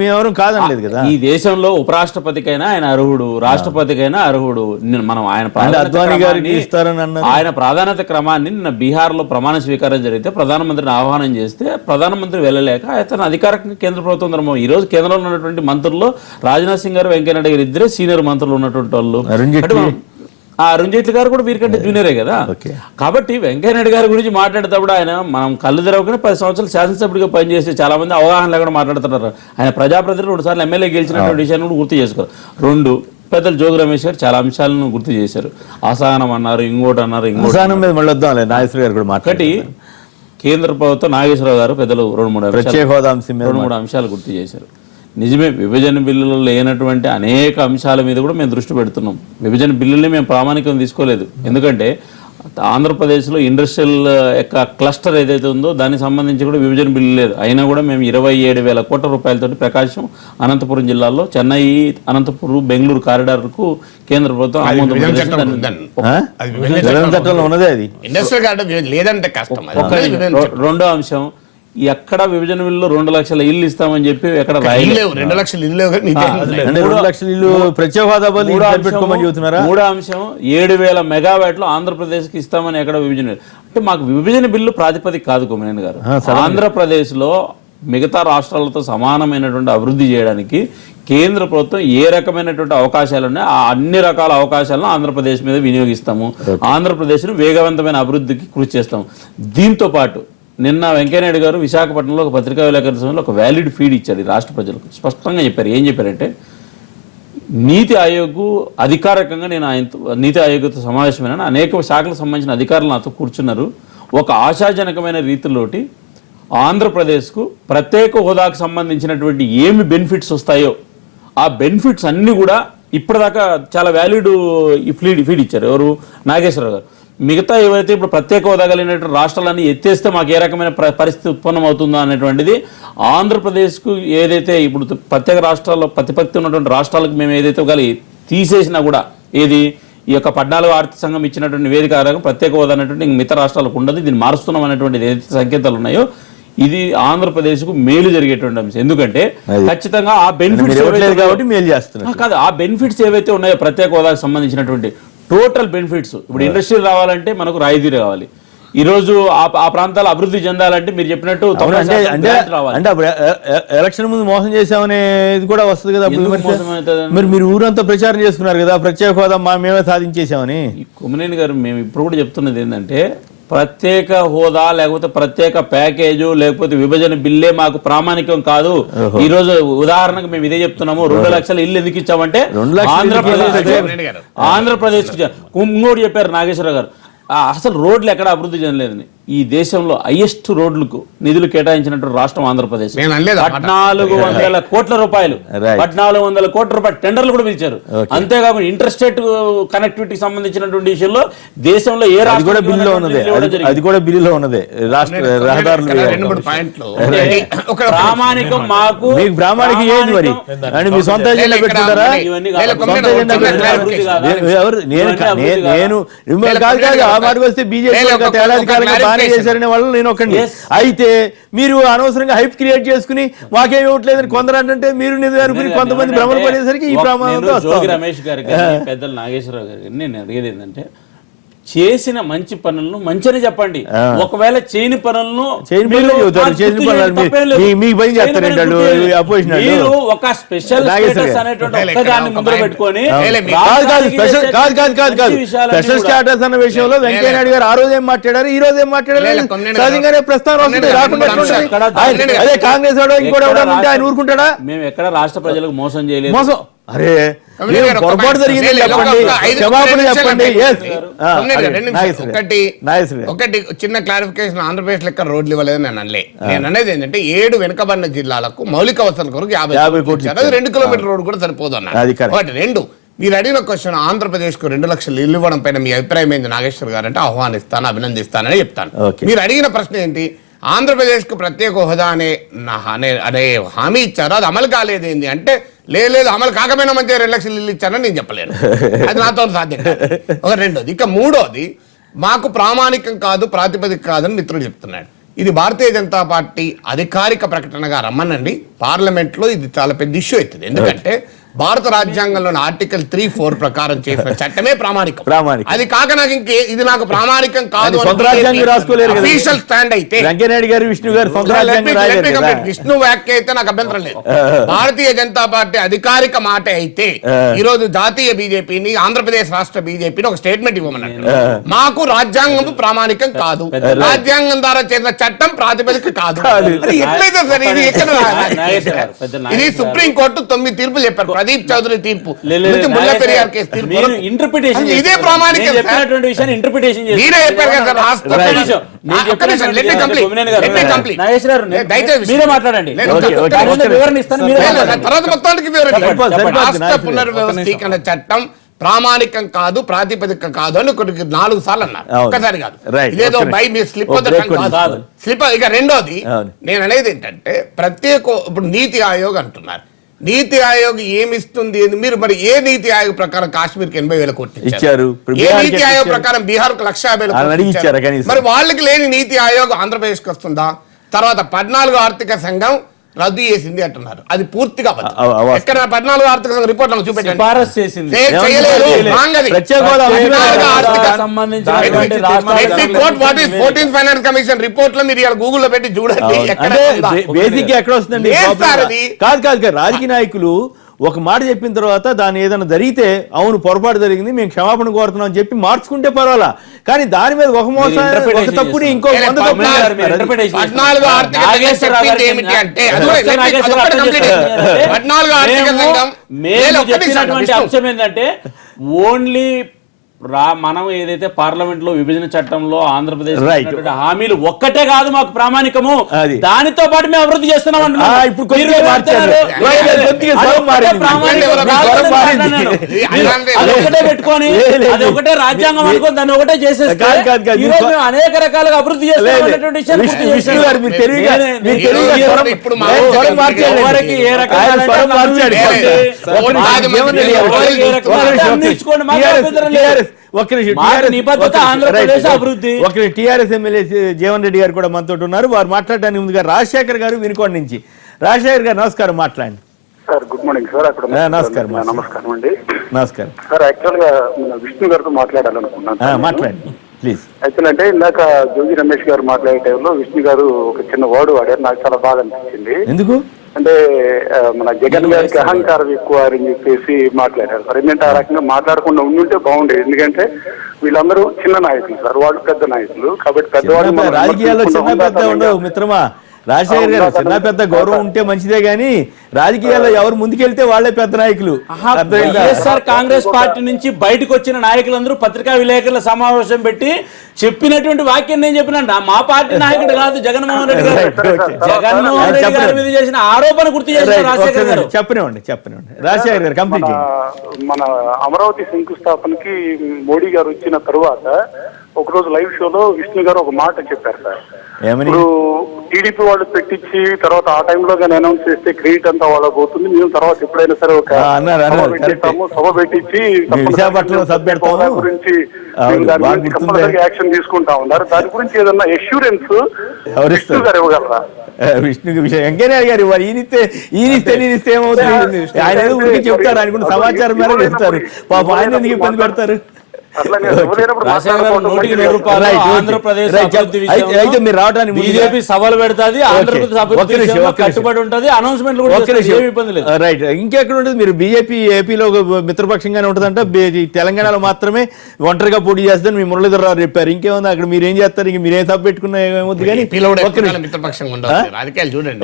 మేమెవరం కాదనలేదు కదా. ఈ దేశంలో ఉపరాష్ట్రపతికైనా ఆయన అర్హుడు, రాష్ట్రపతికైనా అర్హుడు. మనం ఆయన అద్వానీ గారికి ఇస్తారని అన్నారు. ఆయన ప్రాధాన్యత క్రమాన్ని నిన్న బీహార్ లో ప్రమాణ స్వీకారం జరిగితే ప్రధానమంత్రిని ఆహ్వానం చేస్తే ప్రధానమంత్రి వెళ్ళలేక అతను అధికారికంగా కేంద్ర ప్రభుత్వం ధర్మం. ఈ రోజు కేంద్రంలో ఉన్నటువంటి మంత్రుల్లో రాజ్నాథ్ సింగ్ గారు, వెంకయ్య నాయుడు గారు ఇద్దరే సీనియర్ మంత్రులు ఉన్నటువంటి వాళ్ళు. అరుణ్ జైట్లీ గారు కూడా వీరికంటే జూనియరే కదా. కాబట్టి వెంకయ్య నాయుడు గారి గురించి మాట్లాడేటప్పుడు ఆయన మనం కళ్ళు తెరవగానే 10 సంవత్సరాలు శాసనసభ్యుడిగా పనిచేసి చాలా మంది అవగాహన లేకుండా మాట్లాడుతున్నారు. ఆయన ప్రజాప్రతినిధులు 2 సార్లు ఎమ్మెల్యే గెలిచినటువంటి విషయాన్ని కూడా గుర్తు చేసుకోరు. 2 పెద్దలు జోగి రమేష్ గారు చాలా అంశాలను గుర్తు చేశారు. అసహనం అన్నారు, ఇంకోటి అన్నారు, ఒకటి కేంద్ర ప్రభుత్వం నాగేశ్వరరావు గారు పెద్దలు 2-3 అంశాలు గుర్తు చేశారు. నిజమే, విభజన బిల్లులో లేనటువంటి అనేక అంశాల మీద కూడా మేము దృష్టి పెడుతున్నాం. విభజన బిల్లుల్ని మేము ప్రామాణికం తీసుకోలేదు. ఎందుకంటే ఆంధ్రప్రదేశ్లో ఇండస్ట్రియల్ యొక్క క్లస్టర్ ఏదైతే ఉందో దానికి సంబంధించి కూడా విభజన బిల్లు లేదు. అయినా కూడా మేము 27,000 కోట్ల రూపాయలతోటి ప్రకాశం, అనంతపురం జిల్లాల్లో చెన్నై, అనంతపురం, బెంగళూరు కారిడార్కు కేంద్ర ప్రభుత్వం రెండో అంశం, ఎక్కడ విభజన బిల్లు 2 లక్షల ఇల్లు ఇస్తామని చెప్పి ఎక్కడ 2 లక్షల ఇల్లు. 2 లక్షల ఇల్లు ప్రత్యేక హోదా. 3వ అంశం 7,000 మెగావాట్లు ఆంధ్రప్రదేశ్ కి ఇస్తామని ఎక్కడ విభజన. అంటే మాకు విభజన బిల్లు ప్రాతిపదిక కాదు కొమ్మినేని గారు. ఆంధ్రప్రదేశ్ లో మిగతా రాష్ట్రాలతో సమానమైనటువంటి అభివృద్ధి చేయడానికి కేంద్ర ప్రభుత్వం ఏ రకమైనటువంటి అవకాశాలు ఉన్నాయో ఆ అన్ని రకాల అవకాశాలను ఆంధ్రప్రదేశ్ మీద వినియోగిస్తాము. ఆంధ్రప్రదేశ్ను వేగవంతమైన అభివృద్ధికి కృషి చేస్తాము. దీంతో పాటు నిన్న వెంకయ్యనాయుడు గారు విశాఖపట్నంలో ఒక పత్రికా విలేకరుల సమావేశంలో ఒక వ్యాలిడ్ ఫీడ్ ఇచ్చారు. ఈ రాష్ట్ర ప్రజలకు స్పష్టంగా చెప్పారు. ఏం చెప్పారంటే, నీతి ఆయోగ్ అధికారికంగా నేను నీతి ఆయోగ్తో సమావేశమైన అనేక శాఖలకు సంబంధించిన అధికారులు నాతో కూర్చున్నారు. ఒక ఆశాజనకమైన రీతిలోటి ఆంధ్రప్రదేశ్కు ప్రత్యేక హోదాకు సంబంధించినటువంటి ఏమి బెనిఫిట్స్ వస్తాయో ఆ బెనిఫిట్స్ అన్ని కూడా ఇప్పటిదాకా చాలా వ్యాలిడ్ ఫీడ్ ఇచ్చారు. ఎవరు? నాగేశ్వరరావు గారు. మిగతా ఏవైతే ఇప్పుడు ప్రత్యేక హోదా కలిగినటువంటి రాష్ట్రాలన్నీ ఎత్తేస్తే మాకు ఏ రకమైన పరిస్థితి ఉత్పన్నం అవుతుందో అనేటువంటిది ఆంధ్రప్రదేశ్కు ఏదైతే ఇప్పుడు ప్రత్యేక రాష్ట్రాల్లో ప్రతిపత్తి ఉన్నటువంటి రాష్ట్రాలకు మేము ఏదైతే కలిగి తీసేసినా కూడా ఏది ఈ యొక్క 14వ ఆర్థిక సంఘం ఇచ్చినటువంటి నివేదిక ఆధారంగా ప్రత్యేక హోదా అనేటువంటి మిగతా రాష్ట్రాలకు ఉండదు. దీన్ని మారుస్తున్నాం అనేటువంటిది ఏదైతే సంకేతాలు ఉన్నాయో ఇది ఆంధ్రప్రదేశ్కు మేలు జరిగేటువంటి అంశం. ఎందుకంటే ఖచ్చితంగా ఆ బెనిఫిట్స్ కాదు, ఆ బెనిఫిట్స్ ఏవైతే ఉన్నాయో ప్రత్యేక హోదాకు సంబంధించినటువంటి టోటల్ బెనిఫిట్స్, ఇప్పుడు ఇండస్ట్రీ రావాలంటే మనకు రాయితీ రావాలి. ఈ రోజు ఆ ప్రాంతాలు అభివృద్ధి చెందాలంటే మీరు చెప్పినట్టు ఎలక్షన్ ముందు మోసం చేసామనేది కూడా వస్తుంది కదా. మీరు ఊరంతా ప్రచారం చేసుకున్నారు కదా ప్రత్యేక హోదా మేమే సాధించేసామని. కొమ్మినేని గారు, మేము ఇప్పుడు కూడా చెప్తున్నది ఏంటంటే ప్రత్యేక హోదా లేకపోతే ప్రత్యేక ప్యాకేజు లేకపోతే విభజన బిల్లే మాకు ప్రామాణికం కాదు. ఈ రోజు ఉదాహరణకు మేము ఇదే చెప్తున్నాము. 2 లక్షల ఇల్లు ఎందుకు ఇచ్చామంటే ఆంధ్రప్రదేశ్ ఇంకోటి చెప్పారు నాగేశ్వరరావు గారు, అసలు రోడ్లు ఎక్కడ అభివృద్ధి చెందలేదని. ఈ దేశంలో హైయెస్ట్ రోడ్లకు నిధులు కేటాయించినట్టు రాష్ట్రం ఆంధ్రప్రదేశ్. 1400 కోట్ల రూపాయలు 1400 కోట్ల రూపాయలు టెండర్లు కూడా పిలిచారు. అంతేకాకుండా ఇంటర్ స్టేట్ కనెక్టివిటీకి సంబంధించిన విషయంలో దేశంలో ఏ రాష్ట్రం కూడా బిల్లులో ఉన్నదే, అది కూడా బిల్లులో ఉన్నదే. రాష్ట్ర రహదారులు ప్రామాణికం మాకు ప్రామాణికం ఏంది మరి? అంటే మీ సొంత ఎజెండా పెట్టుకుంటారా? నేను కాదు ఆ మాటకు వస్తే బీజేపీ ఏడాది కాలంగా చేశారనే వాళ్ళు నేను ఒకండి. అయితే మీరు అనవసరంగా హైప్ క్రియేట్ చేసుకుని మాకేమి ఇవ్వట్లేదని కొందరు అంటే మీరు నిజం అనుకుని కొంతమంది భ్రమలు పడేసరికి ఈ ప్రమాదంతో రమేష్ గారికి పెద్దలు నాగేశ్వరరావు గారికి నేను అడిగేది ఏంటంటే, చేసిన మంచి పనులను మంచిని చెప్పండి. ఒకవేళ చేయని పనులను ఒక స్పెషల్ స్టేటస్ అనేటువంటి ఒక్కదాన్ని ముందర పెట్టుకొని స్పెషల్ స్టేటస్ అన్న విషయంలో వెంకయ్య నాయుడు గారు ఆ రోజు ఏం మాట్లాడారు, ఈ రోజు ఏం మాట్లాడారు సహజంగానే ప్రస్తావన వస్తుంది. రాకుండా అదే కాంగ్రెస్ ఇంకోటి ఆయన ఊరుకుంటాడా? మేము ఎక్కడ రాష్ట్ర ప్రజలకు మోసం చేయలేదు. మోసం అరే పొరపాటు జరిగింది చెప్పండి, క్షమాపణ చెప్పండి. ఒకటి చిన్న క్లారిఫికేషన్, ఆంధ్రప్రదేశ్ లెక్క రోడ్లు ఇవ్వలేదని నేను అనలే. నేను అనేది ఏంటంటే 7 వెనుకబడిన జిల్లాలకు మౌలిక అవసరాల కొరకు 50 కోట్లు, 2 కిలోమీటర్ రోడ్డు కూడా సరిపోదు అన్నారు. ఒకటి. 2, మీరు అడిగిన క్వశ్చన్, ఆంధ్రప్రదేశ్ కు 2 లక్షలు ఇల్లు ఇవ్వడం పైన మీ అభిప్రాయం ఏంది నాగేశ్వర్ గారు అంటే, ఆహ్వానిస్తాను, అభినందిస్తానని చెప్తాను. మీరు అడిగిన ప్రశ్న ఏంటి, ఆంధ్రప్రదేశ్ కు ప్రత్యేక హోదా అనే హామీ ఇచ్చారు, అది అమలు కాలేదేంది అంటే లేదు అమలు కాకపోయినా మంచిగా 2 లక్షలు ఇల్లు ఇచ్చానని నేను చెప్పలేను. అది నాతో సాధ్యం కాదు. ఒక రెండోది. ఇక మూడోది, మాకు ప్రామాణికం కాదు, ప్రాతిపదిక కాదని మిత్రుడు చెప్తున్నాడు. ఇది భారతీయ జనతా పార్టీ అధికారిక ప్రకటనగా రమ్మనండి. పార్లమెంట్లో ఇది చాలా పెద్ద ఇష్యూ అవుతుంది. ఎందుకంటే భారత రాజ్యాంగంలోని ఆర్టికల్ 3(4) ప్రకారం చేసిన చట్టమే ప్రామాణికం. అది కాక నాకు ఇది నాకు ప్రామాణికం కాదు అఫీషియల్ స్టాండ్ అయితే విష్ణు వ్యాఖ్య అయితే నాకు అభ్యంతరం లేదు. భారతీయ జనతా పార్టీ అధికారిక మాట అయితే ఈ రోజు జాతీయ బీజేపీని, ఆంధ్రప్రదేశ్ రాష్ట్ర బీజేపీని ఒక స్టేట్మెంట్ ఇవ్వమన్నట్టు. మాకు రాజ్యాంగం ప్రామాణికం కాదు, రాజ్యాంగం ద్వారా చేసిన చట్టం ప్రాతిపదిక కాదు. ఎట్లయితే సరే ఇది ఎక్కడ ఇది సుప్రీంకోర్టు 9 తీర్పులు చెప్పారు. ప్రదీప్ చౌదరి తీర్పు, ముల్ల పెరియార్ కేసు తీర్పు, ఇదే ప్రామాణికం. మీరే చెప్పారు కదా రాష్ట్ర. తర్వాత మొత్తానికి రాష్ట్ర పునర్వ్యవస్థీకరణ చట్టం ప్రామాణికం కాదు, ప్రాతిపదిక కాదు అని 4 సార్లు అన్నారు. ఒక్కసారి కాదు, ఇదేదో బై మీ స్లిప్ కాదు. స్లిప్. ఇక రెండోది నేను అనేది ఏంటంటే ప్రత్యేక ఇప్పుడు నీతి ఆయోగ్ అంటున్నారు. నీతి ఆయోగ్ ఏమిస్తుంది? మీరు మరి ఏ నీతి ఆయోగ్ ప్రకారం కాశ్మీర్కి 80,000 కోట్లు ఇచ్చారు? ఏ నీతి ఆయోగ్ ప్రకారం బీహార్కు 150,000 మరి వాళ్ళకి లేని నీతి ఆయోగ్ ఆంధ్రప్రదేశ్కి వస్తుందా? తర్వాత 14 ఆర్థిక సంఘం రద్దు చేసింది అంటున్నారు. అది పూర్తిగా ఎక్కడ 14 ఆర్థిక సంఘం రిపోర్ట్ నాకు చూపెట్టండి. ఫైనాన్స్ కమిషన్ రిపోర్ట్ లో మీరు గూగుల్లో పెట్టి చూడండి. ఎక్కడ వస్తుందండి? కాదు రాజకీయ నాయకులు ఒక మాట చెప్పిన తర్వాత దాన్ని ఏదైనా జరిగితే అవును పొరపాటు జరిగింది, మేము క్షమాపణ కోరుతున్నాం అని చెప్పి మార్చుకుంటే పర్వాలా, కానీ దాని మీద ఒక మోసం ఒక తప్పుని ఇంకో 100 అంశం ఏంటంటే ఓన్లీ మనం ఏదైతే పార్లమెంట్ లో విభజన చట్టంలో ఆంధ్రప్రదేశ్ హామీలు ఒక్కటే కాదు మాకు ప్రామాణికము, దానితో పాటు మేము అభివృద్ధి చేస్తున్నాం అంటున్నాం. ఒకటే పెట్టుకొని అది ఒకటే రాజ్యాంగం అనుకోని దాన్ని ఒకటే చేసేస్తే మేము అనేక రకాలుగా అభివృద్ధి చేస్తున్నాం అనేటువంటి ఎవరికి ఏ రకంగా టీఆర్ఎస్ ఎమ్మెల్యే జీవన్ రెడ్డి గారు కూడా మనతో ఉన్నారు. వారు మాట్లాడడానికి ముందుగా రాజశేఖర్ గారు వినుకొండ నుంచి. రాజశేఖర్ గారు నమస్కారం, మాట్లాడండి సార్. Good morning sir. అక్కడ నమస్కారం. నమస్కారం అండి. నమస్కారం సార్. యాక్చువల్ గా విష్ణు గారితో మాట్లాడాలనుకున్నాను. మాట్లాడండి ప్లీజ్. యాక్చువల్ అంటే ఇందాక జోగి రమేష్ గారు మాట్లాడే టైంలో విష్ణు గారు ఒక చిన్న వర్డ్ వాడారు, నాకు చాలా బాగా అనిపించింది. ఎందుకు అంటే మన జగన్ గారికి అహంకారం ఎక్కువ అని చెప్పేసి మాట్లాడారు సార్. ఏంటంటే ఆ రకంగా మాట్లాడకుండా ఉండుంటే బాగుండేది. ఎందుకంటే వీళ్ళందరూ చిన్న నాయకులు సార్, వాళ్ళు పెద్ద నాయకులు కాబట్టి పెద్దవాళ్ళు రాజకీయాల్లో చిన్న పెద్ద ఉండవు మిత్రమా. రాజశేఖర్ గారు చిన్న పెద్ద గౌరవం ఉంటే మంచిదే గానీ రాజకీయాల్లో ఎవరు ముందుకెళ్తే వాళ్లే పెద్ద నాయకులు. వైఎస్ఆర్ కాంగ్రెస్ పార్టీ నుంచి బయటకు వచ్చిన నాయకులందరూ పత్రికా విలేకరుల సమావేశం పెట్టి చెప్పినటువంటి వాక్యం నేను చెప్పిన మా పార్టీ నాయకుడు కాదు జగన్మోహన్ రెడ్డి గారు. జగన్మోహన్ రెడ్డి గారి మీద చేసిన ఆరోపణ గుర్తు చేసిన రాజశేఖర్ గారు. చెప్పనివ్వండి రాజశేఖర్ గారు కంప్లీట్. మన అమరావతి శంకుస్థాపనకి మోడీ గారు వచ్చిన తరువాత ఒకరోజు లైవ్ షోలో విష్ణు గారు ఒక మాట చెప్పారు సార్. ఇప్పుడు టీడీపీ వాళ్ళు పెట్టించి తర్వాత ఆ టైంలో కానీ అనౌన్స్ చేస్తే క్రెడిట్ అంతా వాళ్ళకి పోతుంది, మేము తర్వాత ఎప్పుడైనా సరే ఒక సభ పెట్టించి గురించి కంపల్సరీ యాక్షన్ తీసుకుంటా ఉన్నారు. దాని గురించి ఏదన్నా ఎష్యూరెన్స్ విష్ణు గారు ఇవ్వగలరా? విష్ణుకి విషయం వెంకయ్య గారు ఈనిస్తే ఏమవుతుంది? ఆయన ఏదో ఊరికి చెప్తారు, ఆయన కూడా సమాచారం మేరకు చెప్తారు. పాప ఆయన ఎందుకు ఇబ్బంది పెడతారు? మీరు రావడానికి బీజేపీ సభలు పెడతాది, ఆంధ్రప్రదేశ్ కట్టుబడి ఉంటది, అనౌన్స్మెంట్ రైట్. ఇంకెక్కడ ఉంటుంది? మీరు బీజేపీ ఏపీలో మిత్రపక్షంగానే ఉంటుందంట, తెలంగాణలో మాత్రమే ఒంటరిగా పోటీ చేస్తారని మీ మురళీధర్ రావు చెప్పారు. ఇంకేముంది అక్కడ మీరు ఏం చేస్తారు? ఇంక మీరేం సభ పెట్టుకున్నా ఏమవుతుంది? కానీ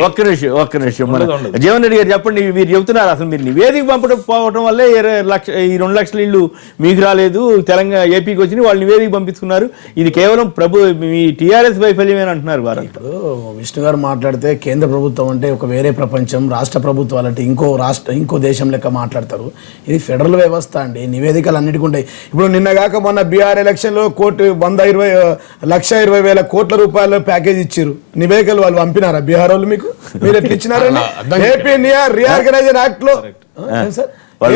ఒక్క నిమిషం జీవన్ రెడ్డి గారు చెప్పండి. మీరు చెబుతున్నారు అసలు మీరు నివేదిక పోవడం వల్లే ఈ 2 లక్షల ఇల్లు మీకు రాలేదు, తెలంగాణ ఏపీకి వచ్చి వాళ్ళు నివేదిక పంపిస్తున్నారు. ఇది కేవలం మీ టీఆర్ఎస్ వైఫల్యమేని అంటున్నారు వారు. ఇప్పుడు విష్ణు గారు మాట్లాడితే కేంద్ర ప్రభుత్వం అంటే ఒక వేరే ప్రపంచం, రాష్ట్ర ప్రభుత్వాలు అంటే ఇంకో దేశం లెక్క మాట్లాడతారు. ఇది ఫెడరల్ వ్యవస్థ అండి, నివేదికలు అన్నిటికీ ఉంటాయి. ఇప్పుడు నిన్నగాక మొన్న బీఆర్ ఎలక్షన్ లో 1,20,000 కోట్ల రూపాయల ప్యాకేజ్ ఇచ్చారు. నివేదికలు వాళ్ళు పంపినారా బీహార్ వాళ్ళు? మీకు మీరు ఎట్లా ఇచ్చినారండి? ఏపీ రీఆర్గనైజేషన్ యాక్ట్ లో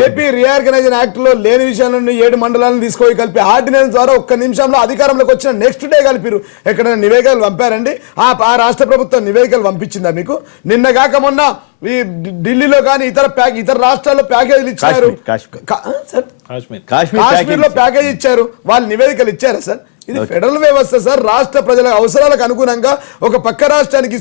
ఏపీ రీఆర్గనైజేషన్ యాక్ట్ లో లేని విషయాలను 7 మండలాలను తీసుకొని కలిపి ఆర్డినెన్స్ ద్వారా 1 నిమిషంలో అధికారంలోకి వచ్చిన నెక్స్ట్ డే కలిపిరు. ఎక్కడైనా నివేదికలు పంపారండి? ఆ రాష్ట్ర ప్రభుత్వం నివేదికలు పంపించిందా మీకు? నిన్నగాక మొన్న ఈ ఢిల్లీలో కానీ ఇతర రాష్ట్రాల్లో ప్యాకేజీలు ఇచ్చారు. కాశ్మీర్ లో ప్యాకేజ్ ఇచ్చారు, వాళ్ళు నివేదికలు ఇచ్చారా సార్? ఇది ఫెడరల్ వ్యవస్థ సార్. రాష్ట్ర ప్రజల అవసరాలకు అనుగుణంగా ఒక పక్క రాష్ట్రానికి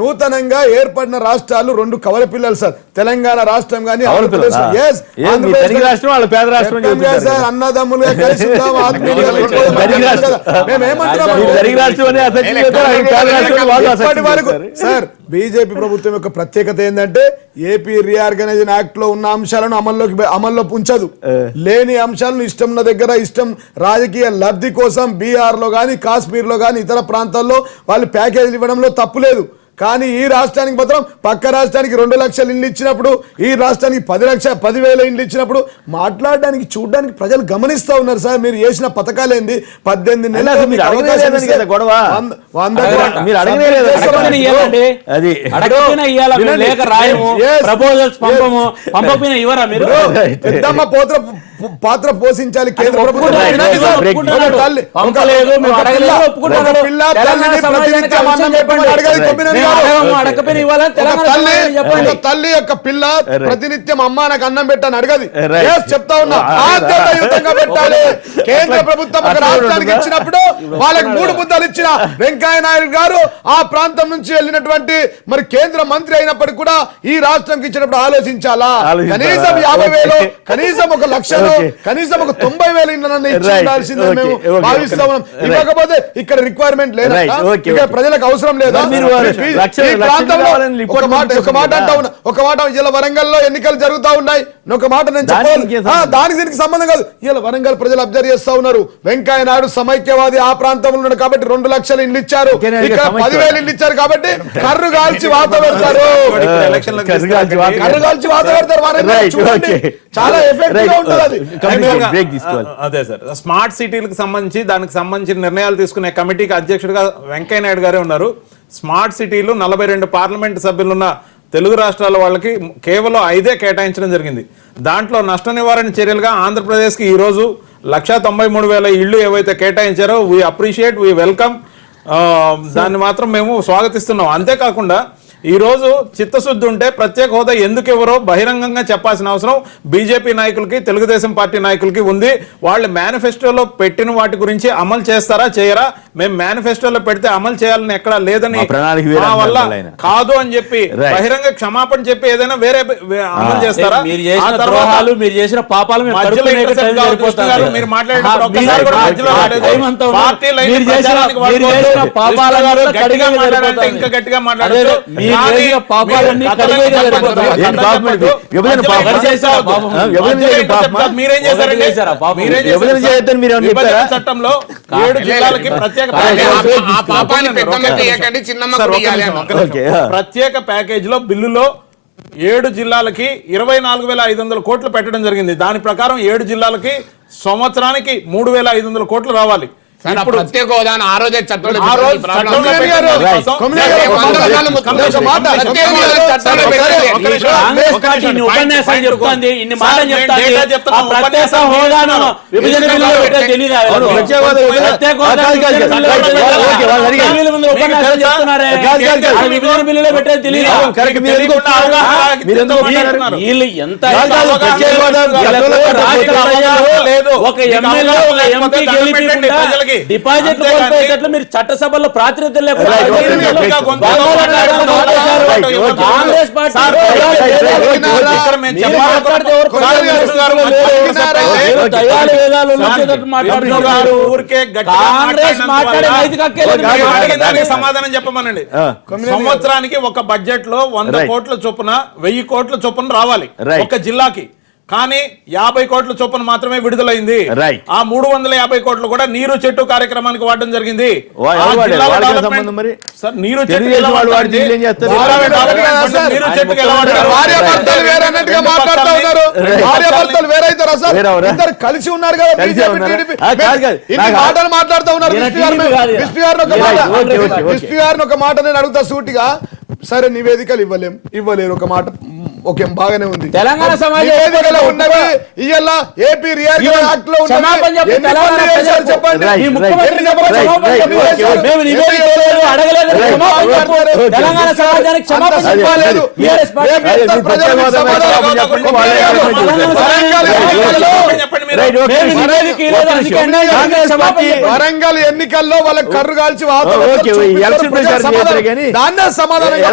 నూతనంగా ఏర్పడిన రాష్ట్రాలు 2 కవల పిల్లలు సార్. తెలంగాణ రాష్ట్రం కానీ అన్నదమ్ములుగా కలిసి సార్. బీజేపీ ప్రభుత్వం యొక్క ప్రత్యేకత ఏంటంటే ఏపీ రీఆర్గనైజేషన్ యాక్ట్ లో ఉన్న అంశాలను అమల్లో ఉంచదు. లేని అంశాలను ఇష్టం ఉన్న దగ్గర ఇష్టం రాజకీయ లబ్ధి కోసం బీహార్ లో గానీ, కాశ్మీర్ లో గానీ, ఇతర ప్రాంతాల్లో వాళ్ళు ప్యాకేజీలు ఇవ్వడంలో తప్పు లేదు. కానీ ఈ రాష్ట్రానికి మాత్రం పక్క రాష్ట్రానికి 2 లక్షల ఇండ్లు ఇచ్చినప్పుడు, ఈ రాష్ట్రానికి 10,000 ఇండ్లు ఇచ్చినప్పుడు మాట్లాడడానికి చూడడానికి ప్రజలు గమనిస్తా ఉన్నారు సార్. మీరు చేసిన పథకాలు ఏంది? 18 నెలలు పెద్దమ్మ పాత్ర పోషించాలి కేంద్ర ప్రభుత్వం. తల్లి యొక్క పిల్ల ప్రతినిత్యం అమ్మ నాకు అన్నం పెట్టని అడగది. చెప్తా ఉన్నా, బాధ్యతాయుతంగా పెట్టాలి. కేంద్ర ప్రభుత్వం ఒక రాష్ట్రానికి ఇచ్చినప్పుడు వాళ్ళకి 3 ముద్దలు ఇచ్చిన వెంకయ్య నాయుడు గారు ఆ ప్రాంతం నుంచి వెళ్ళినటువంటి మరి కేంద్ర మంత్రి అయినప్పటికీ కూడా ఈ రాష్ట్రంకి ఇచ్చినప్పుడు ఆలోచించాలా? కనీసం 50,000, కనీసం 1,00,000, కనీసం 90,000 ఇండ్లను ఇచ్చి ఉండాల్సిందని మేము భావిస్తా ఉన్నాం. ఇవ్వకపోతే ఇక్కడ రిక్వైర్మెంట్ లేదా? ఇక్కడ ప్రజలకు అవసరం లేదా? ఒక మాట ఇలా వరంగల్లో ఎన్నికలు జరుగుతా ఉన్నాయి, ఒక మాట నేను చెప్పాలి. దానికి దీనికి సంబంధం కాదు. ఇలా వరంగల్ ప్రజలు అబ్జర్వ్ చేస్తా ఉన్నారు. వెంకయ్య నాయుడు సమైక్యవాది, ఆ ప్రాంతంలో ఉన్నాడు కాబట్టి 2 లక్షల ఇండ్లు ఇచ్చారు, ఇక్కడ 10,000 ఇండ్లు ఇచ్చారు కాబట్టి కర్రు కాల్చి వాత పెడతారు. చూడండి, చాలా ఎఫెక్టివ్ గా ఉంటుంది అది. అదే సార్, స్మార్ట్ సిటీలకు సంబంధించి దానికి సంబంధించిన నిర్ణయాలు తీసుకునే కమిటీకి అధ్యక్షుడిగా వెంకయ్య నాయుడు గారే ఉన్నారు. స్మార్ట్ సిటీలు 42 పార్లమెంట్ సభ్యులున్న తెలుగు రాష్ట్రాల వాళ్ళకి కేవలం 5 కేటాయించడం జరిగింది. దాంట్లో నష్ట నివారణ చర్యలుగా ఆంధ్రప్రదేశ్కి ఈరోజు 193,000 ఇళ్లు ఏవైతే కేటాయించారో వీ అప్రిషియేట్, వీ వెల్కమ్, దాన్ని మాత్రం మేము స్వాగతిస్తున్నాం. అంతేకాకుండా ఈ రోజు చిత్తశుద్ధి ఉంటే ప్రత్యేక హోదా ఎందుకు ఎవరో బహిరంగంగా చెప్పాల్సిన అవసరం బీజేపీ నాయకులకి, తెలుగుదేశం పార్టీ నాయకులకి ఉంది. వాళ్ళు మేనిఫెస్టోలో పెట్టిన వాటి గురించి అమలు చేస్తారా చేయరా? మేము మేనిఫెస్టోలో పెడితే అమలు చేయాలని ఎక్కడా లేదని, మా వల్ల కాదు అని చెప్పి బహిరంగ క్షమాపణ చెప్పి ఏదైనా వేరే అమలు చేస్తారా? మీరు చేసిన పాపాలు మీరు మాట్లాడే ఇంకా గట్టిగా మాట్లాడారు. చట్టంలో 7 జిల్లాలకి ప్రత్యేక ప్యాకేజ్ లో బిల్లులో 7 జిల్లాలకి 24,500 కోట్లు పెట్టడం జరిగింది. దాని ప్రకారం 7 జిల్లాలకి సంవత్సరానికి 3,500 కోట్లు రావాలి. ప్రత్యేక హోదాను ఆ రోజే చట్టంలో ఒక ఎమ్మెల్యే అందరికీ. డిపాజిట్లు అంతేగాని- కోల్పోయేటట్లు మీరు చట్టసభలో ప్రాతినిధ్యం లేకుండా Right, okay, ఇంకా okay. గొంతులో మాట్లాడారు. కాంగ్రెస్ పార్టీ సార్, ఇక్కడ మేము మాట్లాడితే ఎవరు మీరు దయ్యాలు వేదాలు వచ్చేటట్టు మాట్లాడుతున్నారు. ఊరికే గట్టిగా కాంగ్రెస్ మాట్లాడే నైతిక హక్కే లేదు. నేను అడిగిన దానికి సమాధానం చెప్పమనండి. సంవత్సరానికి ఒక బడ్జెట్ లో 100 కోట్ల చొప్పున 1000 కోట్ల చొప్పున రావాలి ఒక జిల్లాకి. కానీ 50 కోట్ల చొప్పున మాత్రమే విడుదలైంది. ఆ 350 కోట్లు కూడా నీరు చెట్టు కార్యక్రమానికి వాడడం జరిగింది. ఆ జిల్లాల డెవలప్మెంట్ సార్, నీరు చెట్టు నీరు చెట్టుకి ఎలా వాడతారు? భార్యాభర్తలు వేరే అన్నట్టుగా మాట్లాడుతూ ఉన్నారు. భార్యాభర్తలు వేరైతారా సార్? ఇద్దరు కలిసి ఉన్నారు కదా. BJP, TDP. ఇన్ని మాటలు మాట్లాడుతూ ఉన్నారు. విష్ణు గారిని ఒక మాట నేను అడుగుతా సూటిగా. సరే, నివేదికలు ఇవ్వలేరు ఒక మాట. ఓకే, బాగానే ఉంది. తెలంగాణ సమాజం నివేదికలో ఉన్నవి ఇయ్యాల ఏపీ రియాక్షన్ యాక్ట్ లో ఉన్నవి. ఎన్ని పనులు చేశారు చెప్పండి. ఈ ముఖ్యమంత్రి చెప్పండి, క్షమాపణ చెప్పండి. మేము నివేదిక లేదు, అడగలేదు, క్షమాపణ చెప్పు. తెలంగాణ సమాజానికి క్షమాపణ చెప్పలేదు. టీఆర్ఎస్ పార్టీ వరంగల్ ఎన్నికల్లో వాళ్ళ కర్రు కాల్చి దాన్నే సమాధానంగా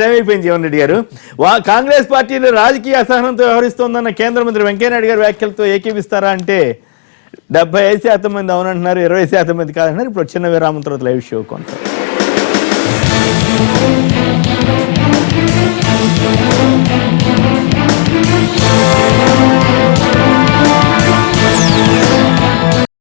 టైం అయిపోయింది జీవన్ రెడ్డి గారు. కాంగ్రెస్ పార్టీని రాజకీయ అసహనంతో వ్యవహరిస్తోందన్న కేంద్ర మంత్రి వెంకయ్యనాయుడు గారి వ్యాఖ్యలతో ఏకీపిస్తారా అంటే 75% మంది అవునంటున్నారు, 20% మంది కాదంటున్నారు. ఇప్పుడు చిన్న విరామం తర్వాత లైవ్ షో కొంత